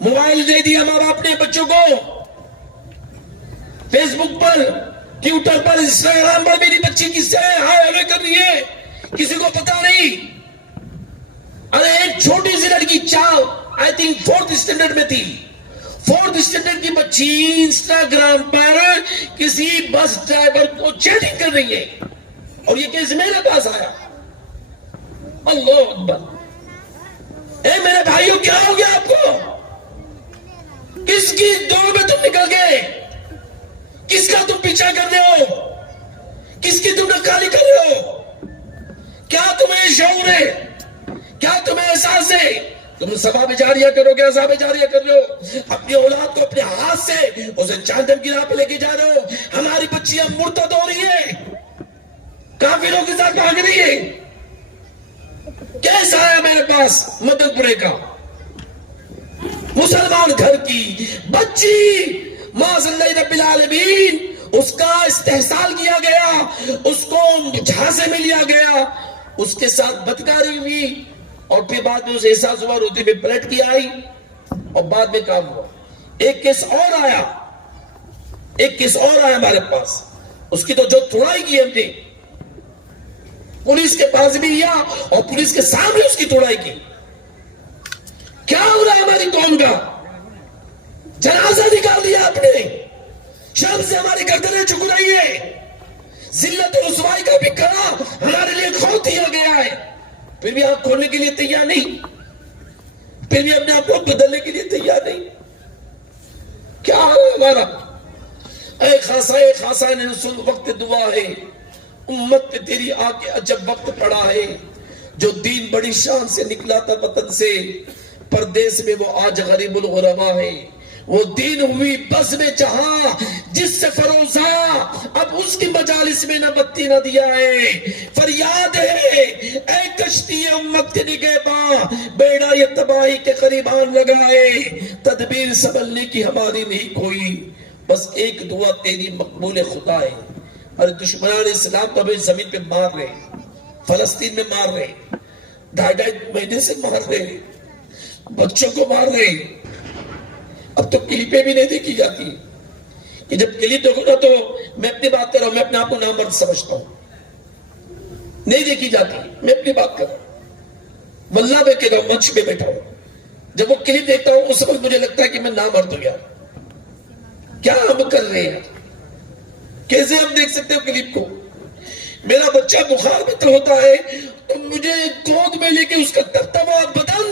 موبائل دے دیا ماں باپ نے بچوں کو, فیس بک پر, ٹویٹر پر, انسٹاگرام پر میری بچی کس سے ہائے ہیرو کر رہی ہے, کسی کو پتا نہیں. ارے ایک چھوٹی سی لڑکی آئی تھنک 4th اسٹینڈرڈ میں تھی, 4th اسٹینڈرڈ کی بچی انسٹاگرام پر کسی بس ڈرائیور کو چیٹنگ کر رہی ہے اور یہ کیس میرے پاس آیا. اللہ اکبر. اے میرے بھائیوں کیا ہو گیا آپ کو؟ کس کی دور میں تم نکل گئے؟ کس کا تم پیچھا کر رہے ہو؟ کس کی تم نکالی کر رہے ہو؟ کیا تمہیں شعور ہے؟ کیا تمہیں احساس ہے؟ تم ثواب جاریہ کرو گے، عذاب جاریہ کر رہے ہو. اپنی اولاد کو اپنے ہاتھ سے اسے جہنم کی راہ پہ لے کے جا رہے ہو. ہماری بچیاں مرتد ہو رہی ہیں، کافروں کے ساتھ بھاگ رہی ہے. کیسا آیا میرے پاس مدد پورے کا مسلمان گھر کی بچی، معاذ اللہ رب العالمین، اس کا استحصال کیا گیا، اس کو جھانسے میں لیا گیا، اس کے ساتھ بدکاری ہوئی، اور پھر بعد میں اسے احساس ہوا، روٹی میں پلٹ کی آئی، اور بعد میں کام ہوا. ایک کیس اور آیا ہمارے پاس، اس کی تو جو توڑائی کی ہم نے پولیس کے پاس بھی لیا اور پولیس کے سامنے اس کی توڑائی کی. کیا ہو رہا ہے ہماری قوم کا؟ جنازہ نکال دیا آپ نے، شرم سے ہماری گردنیں جھک رہی ہے، ذلت و رسوائی کا بھی کڑا ہمارے لیے کھول دیا گیا ہے، پھر بھی آپ کھولنے کے لیے تیار نہیں، پھر بھی اپنے آپ کو بدلنے کے لیے تیار نہیں. کیا ہے ہمارا؟ اے خاصا نے سن وقت دعا ہے، امت پہ تیری آگے عجب وقت پڑا ہے. جو دین بڑی شان سے نکلا تھا وطن سے، پردیس میں وہ آج غریب الغربا ہے. وہ دین ہوئی بس میں جہاں جس سے فروزہ، اب اس کی مجالس میں نہ بتی نہ دیا ہے. فریاد ہے اے کشتی امت کے نگہباں، بیڑا یہ تباہی کے قریبان لگائے. تدبیر سنبھلنے کی ہماری نہیں کوئی، بس ایک دعا تیری مقبول خدا ہے. اور دشمنان اسلام کو بھی زمین پہ مار رہے، فلسطین میں مار رہے، 2.5 مہینے سے مار رہے، بچوں کو مار رہے. اب تو کلپیں بھی نہیں دیکھی جاتی. کہ جب کلپ دیکھو نا تو میں اپنی بات کر رہا ہوں، میں اپنے آپ کو نامرد سمجھتا ہوں، نہیں دیکھی جاتی. میں اپنی بات کر رہا ہوں، واللہ میں کہہ رہا ہوں، منچ پہ بیٹھا ہوں، جب وہ کلپ دیکھتا ہوں اس وقت مجھے لگتا ہے کہ میں نامرد ہوں. یار کیا ہم کر رہے ہیں؟ کیسے ہم دیکھ سکتے ہو کلپ کو؟ میرا بچہ بخار میں تو ہوتا ہے تو مجھے گود میں لے کے اس کا تبتبا بدن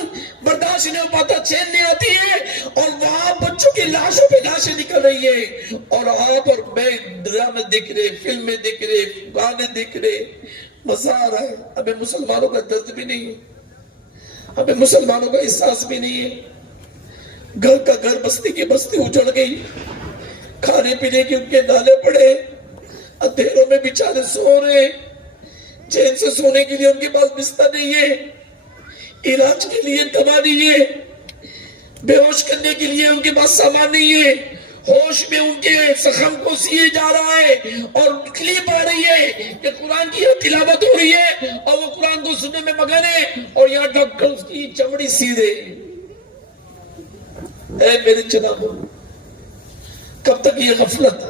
برداشت نہیں ہو پاتا، چین نہیں آتی ہے، اور وہاں بچوں کی لاشوں پہ لاشیں نکل رہی ہے، اور آپ اور میں ڈرامے دیکھ رہے، فلمیں دیکھ رہے، گانے دیکھ رہے، مزہ آ رہا ہے. ہمیں مسلمانوں کا درد بھی نہیں ہے، ہمیں مسلمانوں کا احساس بھی نہیں ہے. گھر کا گھر، بستی کی بستی اجڑ گئی، کھانے پینے کے ان کے نالے پڑے، اندھیروں میں بیچارے سو رہے، چین سے سونے کے لیے ان کے پاس بستر نہیں ہے، علاج کے لیے دوا نہیں ہے، بے ہوش کرنے کے لیے ان کے پاس سامان نہیں ہے، ہوش میں ان کے زخم کو سیے جا رہا ہے، اور کلپ آ رہی ہے کہ قرآن کی تلاوت ہو رہی ہے اور وہ قرآن کو سننے میں مگن ہے، اور یہاں ڈاکٹر اس کی چمڑی سی دے. اے میرے جنابوں، کب تک یہ غفلت،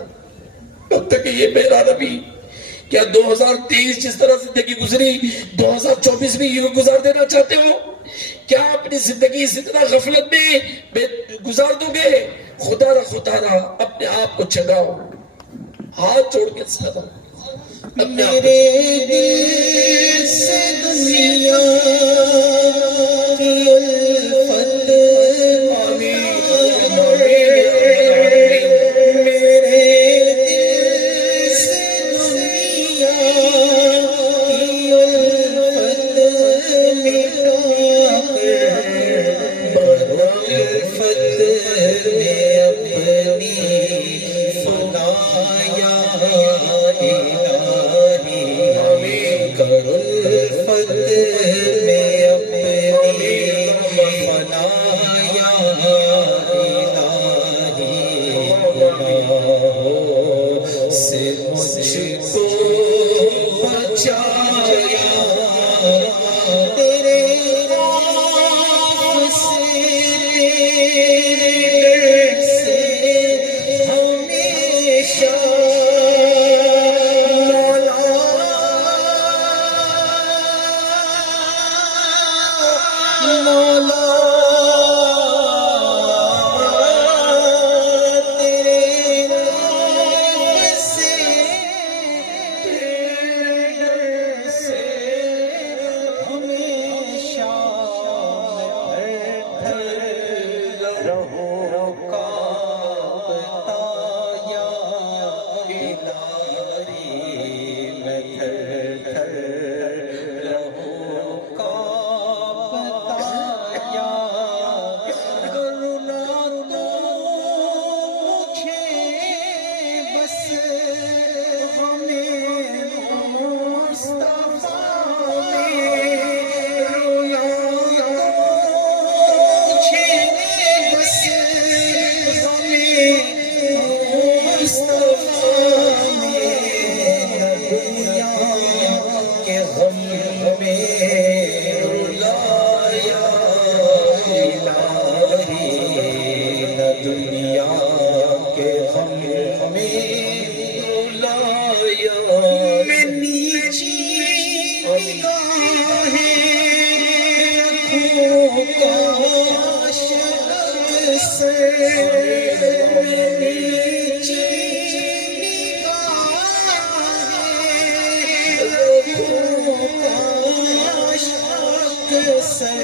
کب تک یہ میرا نبی؟ کیا 2023 جس طرح زندگی گزری 2024 بھی یہ گزار دینا چاہتے ہو؟ کیا اپنی زندگی اس طرح غفلت میں گزار دو گے؟ خدا را اپنے آپ کو جگاؤ، ہاتھ جوڑ کے سنا میرے دل سے دنیا کی الفت کاش سے نیچے نگاہیں رکھوں کاش سے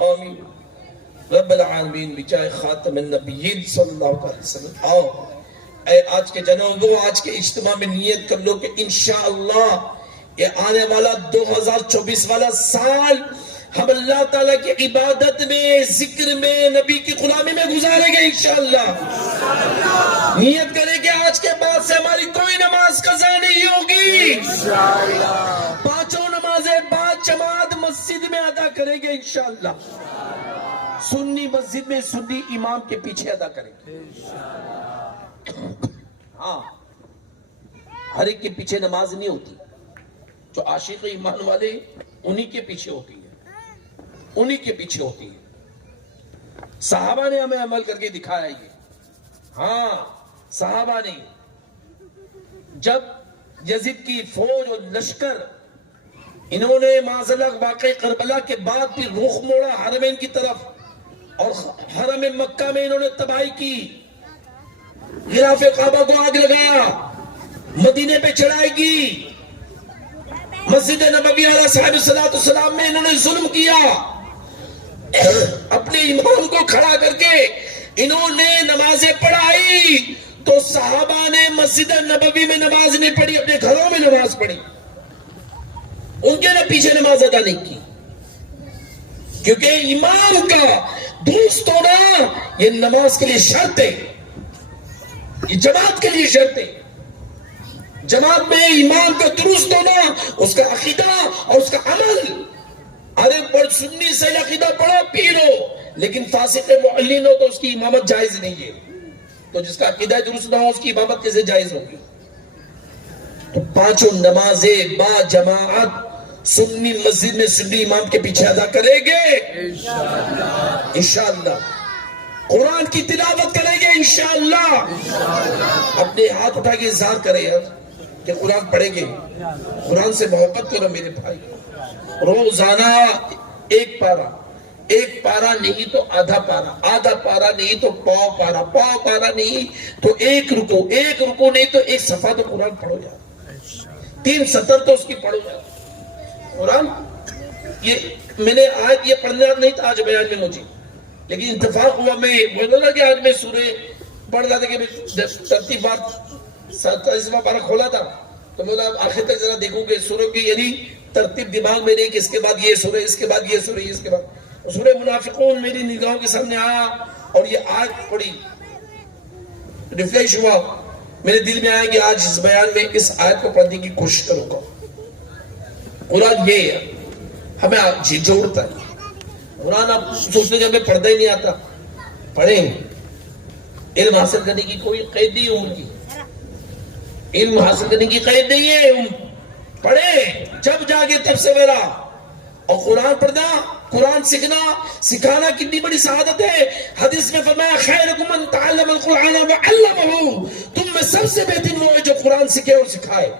آمین رب العالمین بجائے خاتم النبیین صلی اللہ علیہ وسلم. آؤ اے آج کے جنابوں، آج کے اجتماع میں نیت کر لو کہ انشاءاللہ یہ آنے والا 2024 والا سال ہم اللہ تعالیٰ کی عبادت میں، ذکر میں، نبی کی غلامی میں گزاریں گے انشاءاللہ. نیت کریں کہ آج کے بعد سے ہماری کوئی نماز قضا نہیں ہوگی. پانچوں نمازیں بعد جماعت مسجد میں ادا کریں گے انشاءاللہ. سنی مسجد میں سنی امام کے پیچھے ادا کریں گے. ہاں، ہر ایک کے پیچھے نماز نہیں ہوتی. جو عاشق ایمان والے انہی کے پیچھے ہوتی ہے، انہی کے پیچھے ہوتی ہے. صحابہ نے ہمیں عمل کر کے دکھایا یہ. ہاں، صحابہ نے جب یزید کی فوج اور لشکر انہوں نے معذلہ واقع کربلا کے بعد بھی رخ موڑا حرمین کی طرف اور حرم مکہ میں انہوں نے تباہی کی، غلاف کعبہ کو آگ لگایا، مدینے پہ چڑھائی کی، مسجد نبوی علیہ صاحب السلام میں انہوں نے ظلم کیا. اپنے امام کو کھڑا کر کے انہوں نے نمازیں پڑھائی تو صحابہ نے مسجد نبوی میں نماز نہیں پڑھی، اپنے گھروں میں نماز پڑھی. ان کے نے پیچھے نماز ادا نہیں کی، کیونکہ امام کا درست ہونا یہ نماز کے لیے شرط ہے، یہ جماعت کے لیے شرط ہے. جماعت میں امام کا درست ہونا، اس کا عقیدہ اور اس کا عمل. ارے پر سنی سے عقیدہ پڑھو پیر ہو لیکن فاسق معلن ہو تو اس کی امامت جائز نہیں ہے. تو جس کا عقیدہ درست نہ ہو اس کی امامت کیسے جائز ہوگی؟ تو پانچوں نمازیں با جماعت سنی مسجد میں سنی امام کے پیچھے ادا کریں گے انشاءاللہ. قرآن کی تلاوت کریں گے انشاءاللہ. اپنے ہاتھ اٹھا کے اظہار کریں کہ قرآن پڑھیں گے. قرآن سے محبت کرو میرے بھائی. روزانہ ایک پارا نہیں تو آدھا پارا نہیں تو پاؤ پارا نہیں تو ایک رکو نہیں تو ایک صفحہ تو قرآن پڑھو جا. 3 سطر تو اس کی پڑھو جا قرآن. یہ میں نے آج یہ پڑھنا نہیں تھا آج بیان میں مجھے، لیکن اتفاق ہوا میں بولا کہ آج میں سورہ پڑھ رہا تھا کہ ترتیب بار 47واں پارا کھولا تھا تو میں آخر تک ذرا دیکھوں گے سورہ کی یعنی ترتیب دماغ میں نہیں کہ اس کے بعد یہ سورہ، اس کے بعد یہ سورہ، اس کے بعد سورہ منافقون میری نگاہوں کے سامنے آیا اور یہ آیت پڑھی، ریفریش ہوا، میرے دل میں آیا کہ آج اس بیان میں اس آیت کو پڑھنے کی کوشش کروں گا۔ قرآن یہ ہے، ہمیں جھنجھوڑتا ہے قرآن۔ آپ سوچتے کہ ہمیں پڑھنا ہی نہیں آتا، پڑھیں۔ علم حاصل کرنے کی کوئی قید نہیں ہے عمر کی، علم حاصل کرنے کی قید نہیں ہے، پڑھیں جب جاگے تب سویرا۔ اور قرآن پڑھنا، قرآن سیکھنا، سکھانا کتنی بڑی سعادت ہے۔ حدیث میں فرمایا خیرکم من تعلم القرآن وعلمہ، تم میں سب سے بہترین وہ ہے جو قرآن سیکھے اور سکھائے،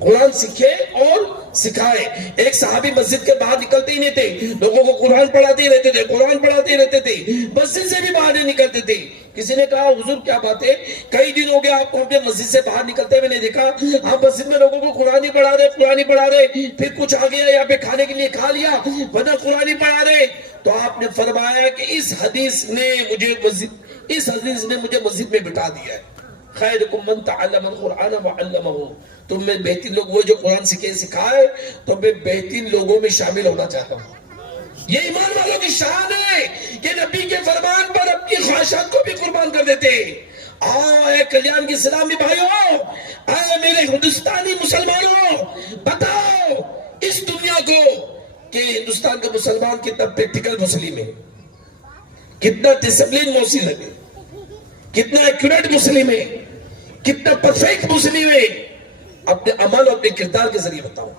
قرآن سیکھے اور سکھائے۔ ایک صحابی مسجد کے باہر نکلتے ہی نہیں تھے، لوگوں کو قرآن پڑھاتے ہی رہتے تھے، قرآن پڑھاتے ہی رہتے تھے، مسجد سے بھی باہر نہیں نکلتے تھے۔ کسی نے کہا حضور کیا بات ہے، کئی دن ہو گیا آپ کو اپنے مسجد سے باہر نکلتے ہوئے نہیں دیکھا، آپ مسجد میں لوگوں کو قرآن ہی پڑھا رہے، قرآن ہی پڑھا رہے، پھر کچھ آ گیا یہاں پہ کھانے کے لیے کھا لیا ورنہ قرآن ہی پڑھا رہے۔ تو آپ نے فرمایا کہ اس حدیث نے مجھے مسجد میں بٹھا دیا ہے۔ خیرکم من تعلم القرآن وعلمہ، تم میں بہترین لوگ وہ جو قرآن سیکھے سکھائے، تو میں بہترین لوگوں میں شامل ہونا چاہتا ہوں۔ یہ ایمان والوں کی شان ہے کہ نبی کے فرمان پر اپنی خواہشات کو بھی قربان کر دیتے۔ آؤ اے کلیان کی اسلامی بھائیوں، آئے میرے ہندوستانی مسلمانوں، بتاؤ اس دنیا کو کہ ہندوستان کا مسلمان کتنا پریکٹیکل مسلم ہے، کتنا ڈسپلین مسلم ہے، کتنا ایکوریٹ مسلم ہے، کتنا پرفیکٹ مسلم ہے۔ اپنے عمل اور اپنے کردار کے ذریعے بتاؤ۔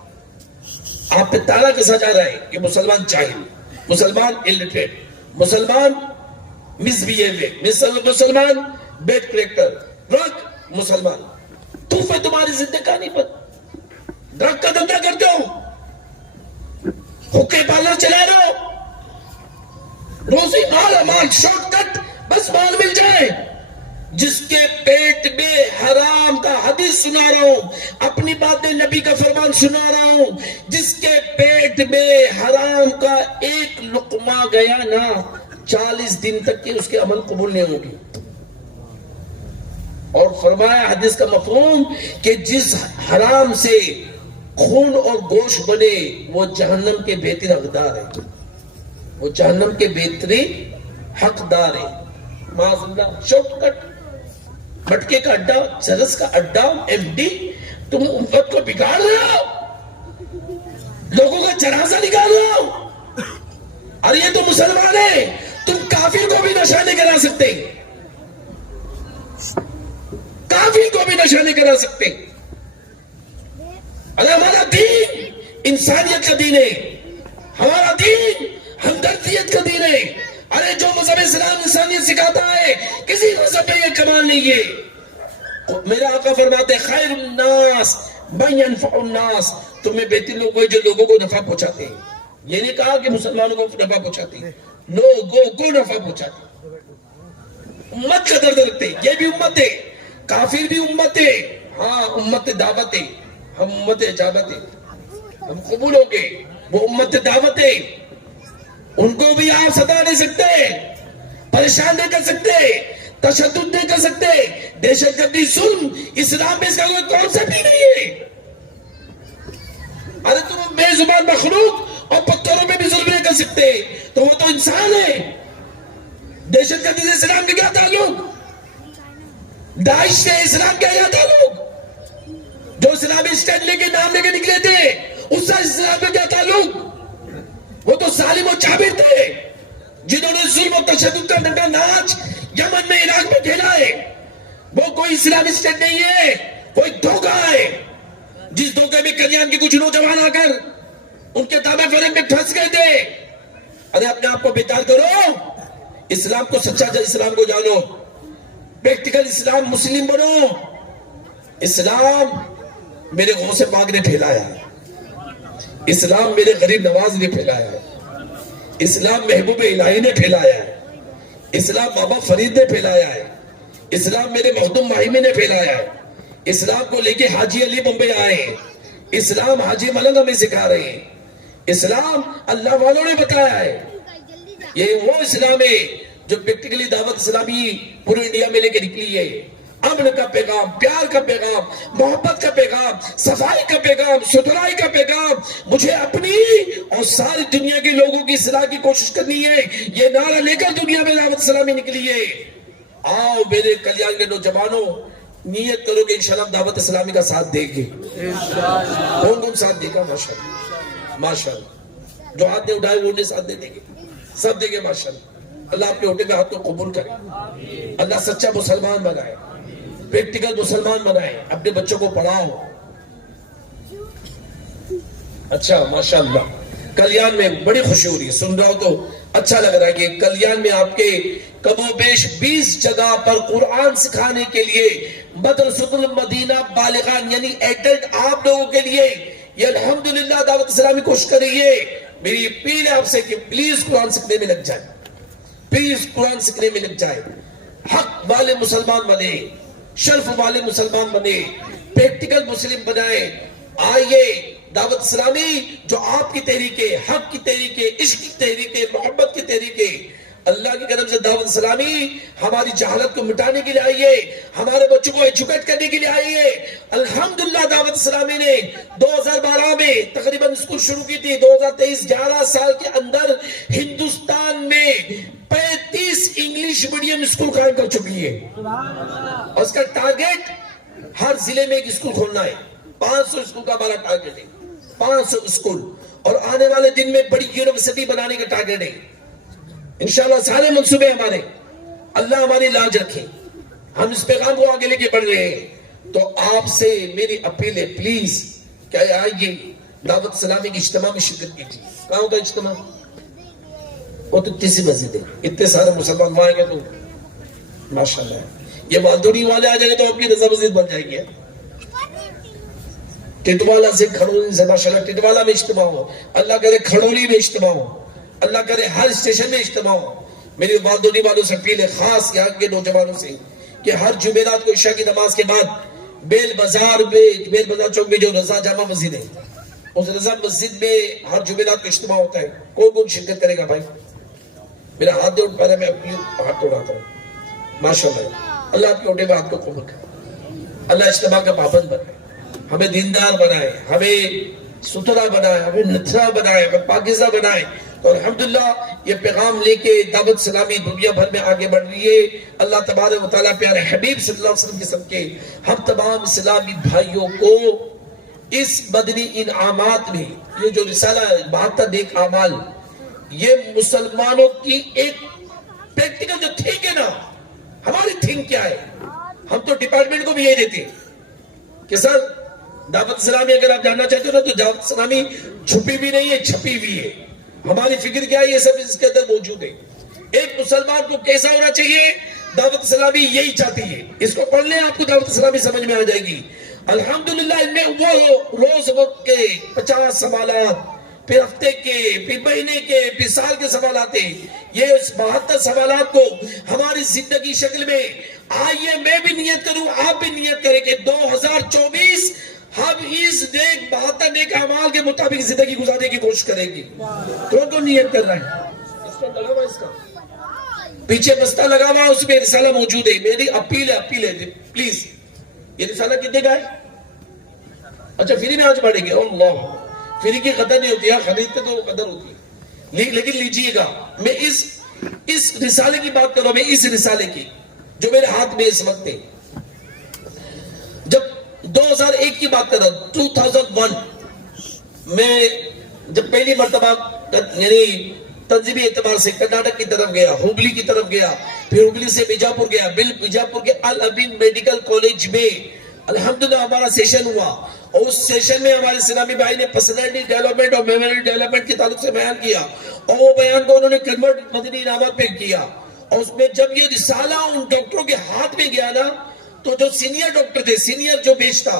آپ پہ تالا کسا جا رہا ہے کہ مسلمان جاہل، مسلمان illiterate، مسلمان مس بیہیویئر، مسلمان بیڈ کریکٹر، ڈرگ مسلمان۔ توف ہے تمہاری زندگی کہانی پر، ڈرگ کا دھندا کرتے ہو، حقے پارلر چلا رہے ہو، روزی مال شارٹ کٹ، بس مال مل جائے۔ جس کے پیٹ میں حرام کا حدیث سنا رہا ہوں، اپنی باتیں نبی کا فرمان سنا رہا ہوں، جس کے پیٹ میں حرام کا ایک لقمہ گیا نا، 40 دن تک کہ اس کے عمل قبول نہیں ہوگی۔ اور فرمایا حدیث کا مفہوم کہ جس حرام سے خون اور گوشت بنے وہ جہنم کے بہترین حقدار ہے، وہ جہنم کے بہترین حقدار ہے۔ معاذ اللہ، شارٹ کٹ، مٹکے کا اڈا، چرس کا اڈا، ایم ڈی، تم امت کو بگاڑ رہے ہو، لوگوں کا جنازہ نکال رہے ہو۔ اور یہ تو مسلمان ہے، تم کافر کو بھی نشہ نہیں کرا سکتے، کافر کو بھی نشہ نہیں کرا سکتے۔ ارے ہمارا دین انسانیت کا دین ہے، ہمارا دین ہمدردیت کا دین ہے۔ ارے جو مذہب اسلام انسانیت سکھاتا ہے، کسی مذہب میں یہ کمال نہیں ہے۔ میرا آقا فرماتے ہیں خیر الناس من ينفع الناس، تمہیں بہترین لوگ وہ جو لوگوں کو نفع پہنچاتے ہیں۔ یہ نہیں کہا کہ مسلمانوں کو نفع پہنچاتے ہیں، لوگوں کو نفع پہنچاتے ہیں، امت کا درد رکھتے ہیں۔ یہ بھی امت ہے، کافر بھی امت ہے، ہاں امت دعوت ہے، ہم امت اجابت ہے، ہم قبول ہو گئے، وہ امت دعوت ہے۔ ان کو بھی آپ ستا نہیں سکتے، پریشان نہیں کر سکتے، تشدد نہیں کر سکتے، دہشت گردی ظلم اسلام میں اس کا کوئی کانسیپٹ ہی نہیں ہے۔ ارے تم بے زبان مخلوق اور پتھروں میں بھی ظلم نہیں کر سکتے، تو وہ تو انسان ہے۔ دہشت گردی سے اسلام کا کیا تعلق؟ داعش سے اسلام کا کیا تعلق؟ جو اسلامی اسٹیٹ لے کے نام لے کے نکلے تھے، اس سے اسلام کا کیا تعلق؟ وہ تو ظالم و جابر تھے، جنہوں نے ظلم و تشدد کا ننگا ناچ یمن میں، عراق میں کھیلا ہے۔ وہ کوئی اسلامی اسٹیٹ نہیں ہے، کوئی دھوکہ ہے، جس دھوکے میں کلیان کے کچھ نوجوان آ کر ان کے تابع فرق میں پھنس گئے تھے۔ ارے اپنے آپ کو بیدار کرو، اسلام کو سچا اسلام کو جانو، پریکٹیکل اسلام مسلم بنو۔ اسلام میرے غوث پاک نے پھیلایا ہے، اسلام میرے غریب نواز نے پھیلایا ہے، اسلام محبوب الہی نے پھیلایا ہے، اسلام بابا فرید نے پھیلایا ہے، اسلام میرے مخدوم ماہمی نے پھیلایا ہے۔ اسلام کو لے کے حاجی علی بمبئی آئے ہیں، اسلام حاجی ملنگ ہمیں سکھا رہے ہیں، اسلام اللہ والوں نے بتایا ہے۔ یہ وہ اسلام ہے جو پریکٹیکلی دعوت اسلامی پورے انڈیا میں لے کے نکلی ہے۔ امن کا پیغام, پیار کا پیغام, محبت کا پیغام, صفائی کا پیغام, ستھرائی کا پیغام. مجھے اپنی اور ساری دنیا کے لوگوں کی اصلاح کی کوشش کرنی ہے. یہ نعرہ لے کر دنیا میں دعوت اسلامی نکلی ہے. آؤ میرے کلیان کے نوجوانوں, نیت کرو کہ انشاءاللہ دعوت اسلامی کا ساتھ دیں گے. کون کون ساتھ دے گا؟ ماشاءاللہ ماشاءاللہ. جو ہاتھ نے اٹھائے وہ انہیں ساتھ دے دیں گے, سب دیں گے ماشاءاللہ. اللہ آپ کے ہوٹے میں ہاتھ کو قبول کرے, اللہ سچا مسلمان بنائے, پریکٹیکل مسلمان بنائے. اپنے بچوں کو پڑھاؤ. اچھا ماشاءاللہ کلیان میں بڑی خوشی ہو رہی ہے, سن رہا ہوں تو اچھا لگ رہا ہے کہ کلیان میں آپ کے کم و بیش 20 جگہ پر قرآن سکھانے کے لیے مدرسۃ المدینہ بالغان یعنی ایڈلٹ آپ لوگوں کے لیے یہ الحمدللہ دعوت اسلامی کوشش کر رہی ہے. میری اپیل ہے آپ سے کہ پلیز قرآن سیکھنے میں لگ جائے, پلیز قرآن سیکھنے میں لگ جائے. حق والے مسلمان بنے, شرف والے مسلمان بنے, پریکٹیکل مسلم بنائے. آئیے دعوت اسلامی جو آپ کی تحریکیں, حق کی تحریکیں, عشق کی تحریکیں, محبت کی تحریکیں, اللہ کی کرم سے دعوت اسلامی ہماری جہالت کو مٹانے کے لیے آئی ہے, ہمارے بچوں کو ایجوکیٹ کرنے کے لیے آئی ہے. الحمدللہ دعوت اسلامی نے 2012 میں تقریباً اسکول شروع کی تھی. 2023 11 سال کے اندر ہندوستان میں 35 انگلش میڈیم اسکول قائم کر چکی ہے, اور اس کا ٹارگیٹ ہر ضلع میں ایک اسکول کھولنا ہے. 500 اسکول کا ہمارا ٹارگیٹ ہے, 500 اسکول, اور آنے والے دن میں بڑی یونیورسٹی بنانے کا ٹارگیٹ ہے. انشاءاللہ سارے منصوبے ہمارے, اللہ ہماری لاج رکھے. ہم اس پیغام کو آگے لے کے بڑھ رہے ہیں. تو آپ سے میری اپیل ہے, پلیز کہ آئیے دعوت اسلامی کی اجتماع میں شرکت کیجیے. کہاں ہوگا اجتماع؟ وہ تو اتنی سی مسجد ہے, اتنے سارے مسلمان وہاں آئیں گے تو ماشاءاللہ. یہ والدوری والے آ جائیں گے تو آپ کی رضا مسجد بن جائیں گے. ٹٹوالا سے کھڑولی سے ماشاءاللہ ٹٹوالا میں اجتماع ہو, اللہ کرے کھڑولی میں اجتماع ہو, اللہ کرے ہر اسٹیشن میں اجتماع ہو. میری والدونی والوں سے اپیل ہے, خاص یہاں کے نوجوانوں سے, کہ ہر جمعرات کو عشاء کی نماز کے بعد بیل بازار چوک میں جو رضا جامع مسجد ہے, اس رضا مسجد میں ہر جمعرات کو اجتماع ہوتا ہے. کون شرکت کرے گا بھائی؟ میرا ہاتھ دے, پہلے میں اپنی ہاتھ توڑاتا ہوں. ماشاءاللہ اللہ آپ کے اوٹے میں ہاتھ کو قبول کرے, اللہ اجتماع کا پابند بنائے, ہمیں دیندار بنائے, ہمیں ستھرا بنائے, ہمیں نتھرا بنائے, ہمیں پاکیزہ بنائے. تو الحمدللہ یہ پیغام لے کے دعوت اسلامی دنیا بھر میں آگے بڑھ رہی ہے. اللہ تبارک و تعالیٰ پیارے حبیب صلی اللہ علیہ وسلم کے سب کے ہم تمام اسلامی بھائیوں کو اس مدنی انعامات میں, یہ جو رسالہ 72 نیک اعمال, یہ مسلمانوں کی ایک پریکٹیکل جو تھنک ہے نا, ہماری تھنک کیا ہے, ہم تو ڈپارٹمنٹ کو بھی یہی دیتے ہیں کہ سر دعوت اسلامی اگر آپ جاننا چاہتے ہو نا تو دعوت اسلامی چھپی بھی نہیں ہے, چھپی بھی ہے. ہماری فکر کیا ہے, یہ سب اس کے اندر موجود ہے. ایک مسلمان کو کیسا ہونا چاہیے, دعوت اسلامی یہی چاہتی ہے. اس کو پڑھ لیں, آپ کو دعوت اسلامی سمجھ میں آ جائے گی. الحمدللہ ان میں وہ روز وقت کے 50 سوالات, پھر ہفتے کے, پھر مہینے کے, پھر سال کے سوالات ہیں. یہ 72 سوالات کو ہماری زندگی شکل میں, آئیے میں بھی نیت کروں, آپ بھی نیت کریں کہ 2024 ہم اس نیک 72 نیک اعمال کے مطابق زندگی گزارنے کی کوشش کریں گے. کون نیت کر رہا ہے؟ اس کا لگا ہوا, اس کا پیچھے بستہ لگا ہوا, اس میں رسالہ موجود ہے. میری اپیل ہے پلیز, یہ رسالہ کتنے کا ہے؟ اچھا فری میں آج پڑھیں گے. اللہ, فری کی قدر نہیں ہوتی ہے, خریدتے تو قدر ہوتی ہے, لیکن لیجئے گا. میں اس رسالے کی بات کر رہا ہوں, میں اس رسالے کی جو میرے ہاتھ میں اس وقت ہے. جب 2001 کی بات کر رہا ہوں, 2001 میں جب پہلی مرتبہ یعنی تنظیمی اعتبار سے کرناٹک کی طرف گیا, ہوبلی کی طرف گیا, پھر ہوبلی سے بیجاپور گیا. بیجاپور کے الامین میڈیکل کالج میں الحمدللہ ہمارا سیشن ہوا, اور اس سیشن میں ہمارے اسلامی بھائی نے پرسنالٹی ڈیولپمنٹ اور میموری ڈیولپمنٹ کے تعلق سے بیان کیا, اور وہ بیان کو انہوں نے کنورٹ مدنی انعامات پہ کیا. اور اس میں جب یہ رسالہ ان ڈاکٹروں کے ہاتھ میں گیا نا, تو جو سینئر ڈاکٹر تھے, سینئر جو بیچ تھا,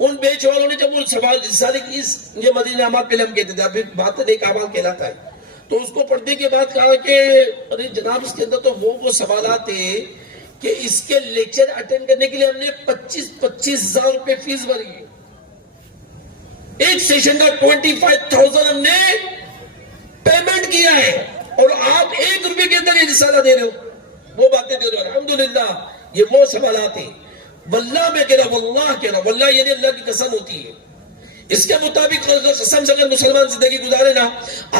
ان بیچ والوں نے جب وہ سوال رسالے کی یہ مدنی انعامات پہ ہم کہتے تھے, ابھی بات ایک اعمال کہلاتا ہے, تو اس کو پڑھنے کے بعد کہا کہ ارے جناب اس کے اندر تو وہ سوالات تھے کہ اس کے لیکچر اٹینڈ کرنے کے لیے ہم نے 25,000 روپے فیس بھری ہے. ایک سیشن کا 25,000 ہم نے پیمنٹ کیا ہے, اور آپ 1 روپے کے اندر یہ رسالہ دے رہے ہو, وہ باتیں دے رہے ہو. الحمدللہ یہ وہ سوالات ہیں. واللہ میں کہہ رہا ہوں، واللہ کہہ رہا ہوں، واللہ یعنی اللہ کی قسم ہوتی ہے. اس کے مطابق قسم سے اگر مسلمان زندگی گزارے نا،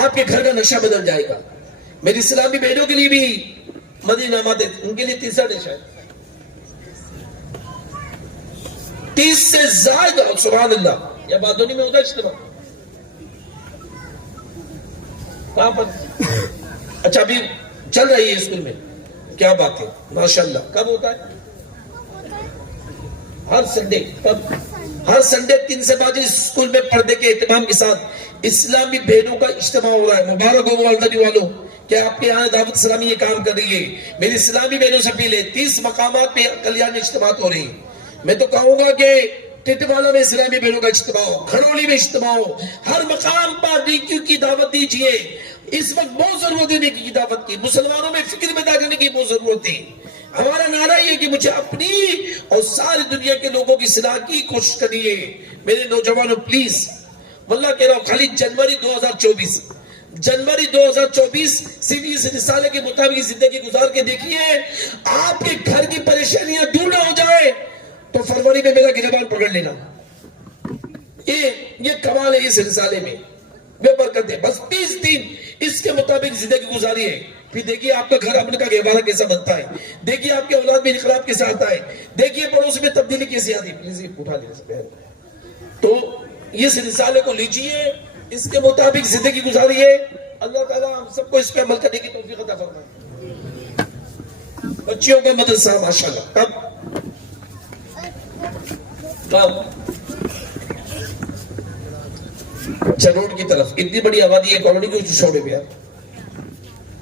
آپ کے گھر کا نقشہ بدل جائے گا. میری اسلامی بہنوں کے لیے بھی مدنی انعامات ہیں، ان کے لیے تیسرا ڈش ہے 30 سے زائد. سبحان اللہ. یا بادونی میں ہوتا ہے اجتماع کہاں پر؟ اچھا ابھی چل رہی ہے اسکول میں. کیا بات ہے، ماشاءاللہ. کب ہوتا ہے؟ ہر سنڈے. کب؟ ہر سنڈے 3 سے 5 اسکول میں پردے کے اہتمام کے ساتھ اسلامی بہنوں کا اجتماع ہو رہا ہے. مبارک ہو والدنی والوں کہ آپ کے یہاں دعوت اسلامی یہ کام کر رہی ہے. میری اسلامی بہنوں سے اپیل ہے، 30 مقامات پہ کلیان میں اجتماعات ہو رہی ہیں. میں تو کہوں گا کہ ٹٹوالا میں اسلامی بہنوں کا اجتماع ہو، کھڑولی میں اجتماع ہو، ہر مقام پر نیکیوں کی دعوت دیجیے. اس وقت بہت ضرورت ہے نیکی کی دعوت کی. مسلمانوں میں فکر پیدا کرنے کی بہت ضرورت ہے. ہمارا نعرہ یہ ہے کہ مجھے اپنی اور ساری دنیا کے لوگوں کی اصلاح کی کوشش کرنی ہے. میرے نوجوانوں پلیز، واللہ کہہ رہا ہوں، خالی جنوری 2024 صرف اس رسالے کے مطابق زندگی گزار کے دیکھیے. آپ کے گھر کی پریشانیاں دور نہ ہو جائے تو فروری میں میرا گریبان پکڑ لینا. یہ کمال ہے اس رسالے میں، بے برکت ہے. بس 30 دن اس کے مطابق زندگی گزاری ہے. پھر دیکھیے آپ کا گھر اپنے کا گہوارہ کیسا بنتا ہے، دیکھیے آپ کے اولاد میں انقلاب کیسا آتا ہے، دیکھیے پڑوس میں تبدیلی کیسے آتی ہے. پلیز اٹھا لیجیے. تو اس رسالے کو لیجیے، اس کے مطابق زندگی گزاریے. اللہ تعالیٰ ہم سب کو اس پہ عمل کرنے کی توفیق عطا فرمائے. بچیوں کا مدرسہ ماشاءاللہ. کب اچھا روڈ کی طرف اتنی بڑی آبادی ہے کالونی کو چھوڑے پہ یار،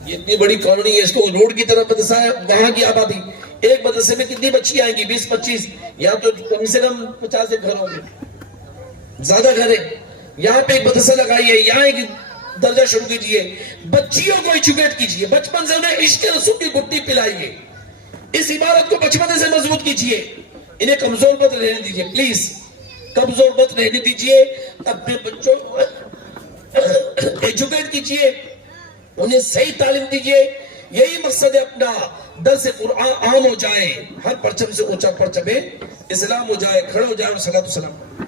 یہ اتنی بڑی کالونی ہے، اس کو روڈ کی طرف مدرسہ ہے. وہاں کی آبادی ایک مدرسے میں کتنی بچی آئیں گی؟ 20-25. یا تو کم سے کم 50 گھر ہوں گے، زیادہ گھر ہے. یہاں پہ ایک مدرسہ لگائیے، یہاں ایک درجہ شروع کیجیے. بچیوں کو ایجوکیٹ کیجیے، بچپن سے انہیں عشق رسول کی گٹی پلائیے. اس عبادت کو بچپن سے مضبوط کیجیے. انہیں کمزور مت رہنے دیجیے، پلیز کمزور مت رہنے دیجیے. اپنے بچوں کو ایجوکیٹ کیجیے، انہیں صحیح تعلیم دیجیے. یہی مقصد ہے اپنا. درس قرآن عام ہو جائے، ہر پرچم سے اونچا پرچم اسلام ہو جائے. کھڑے ہو جائے اور صلاۃ و سلام.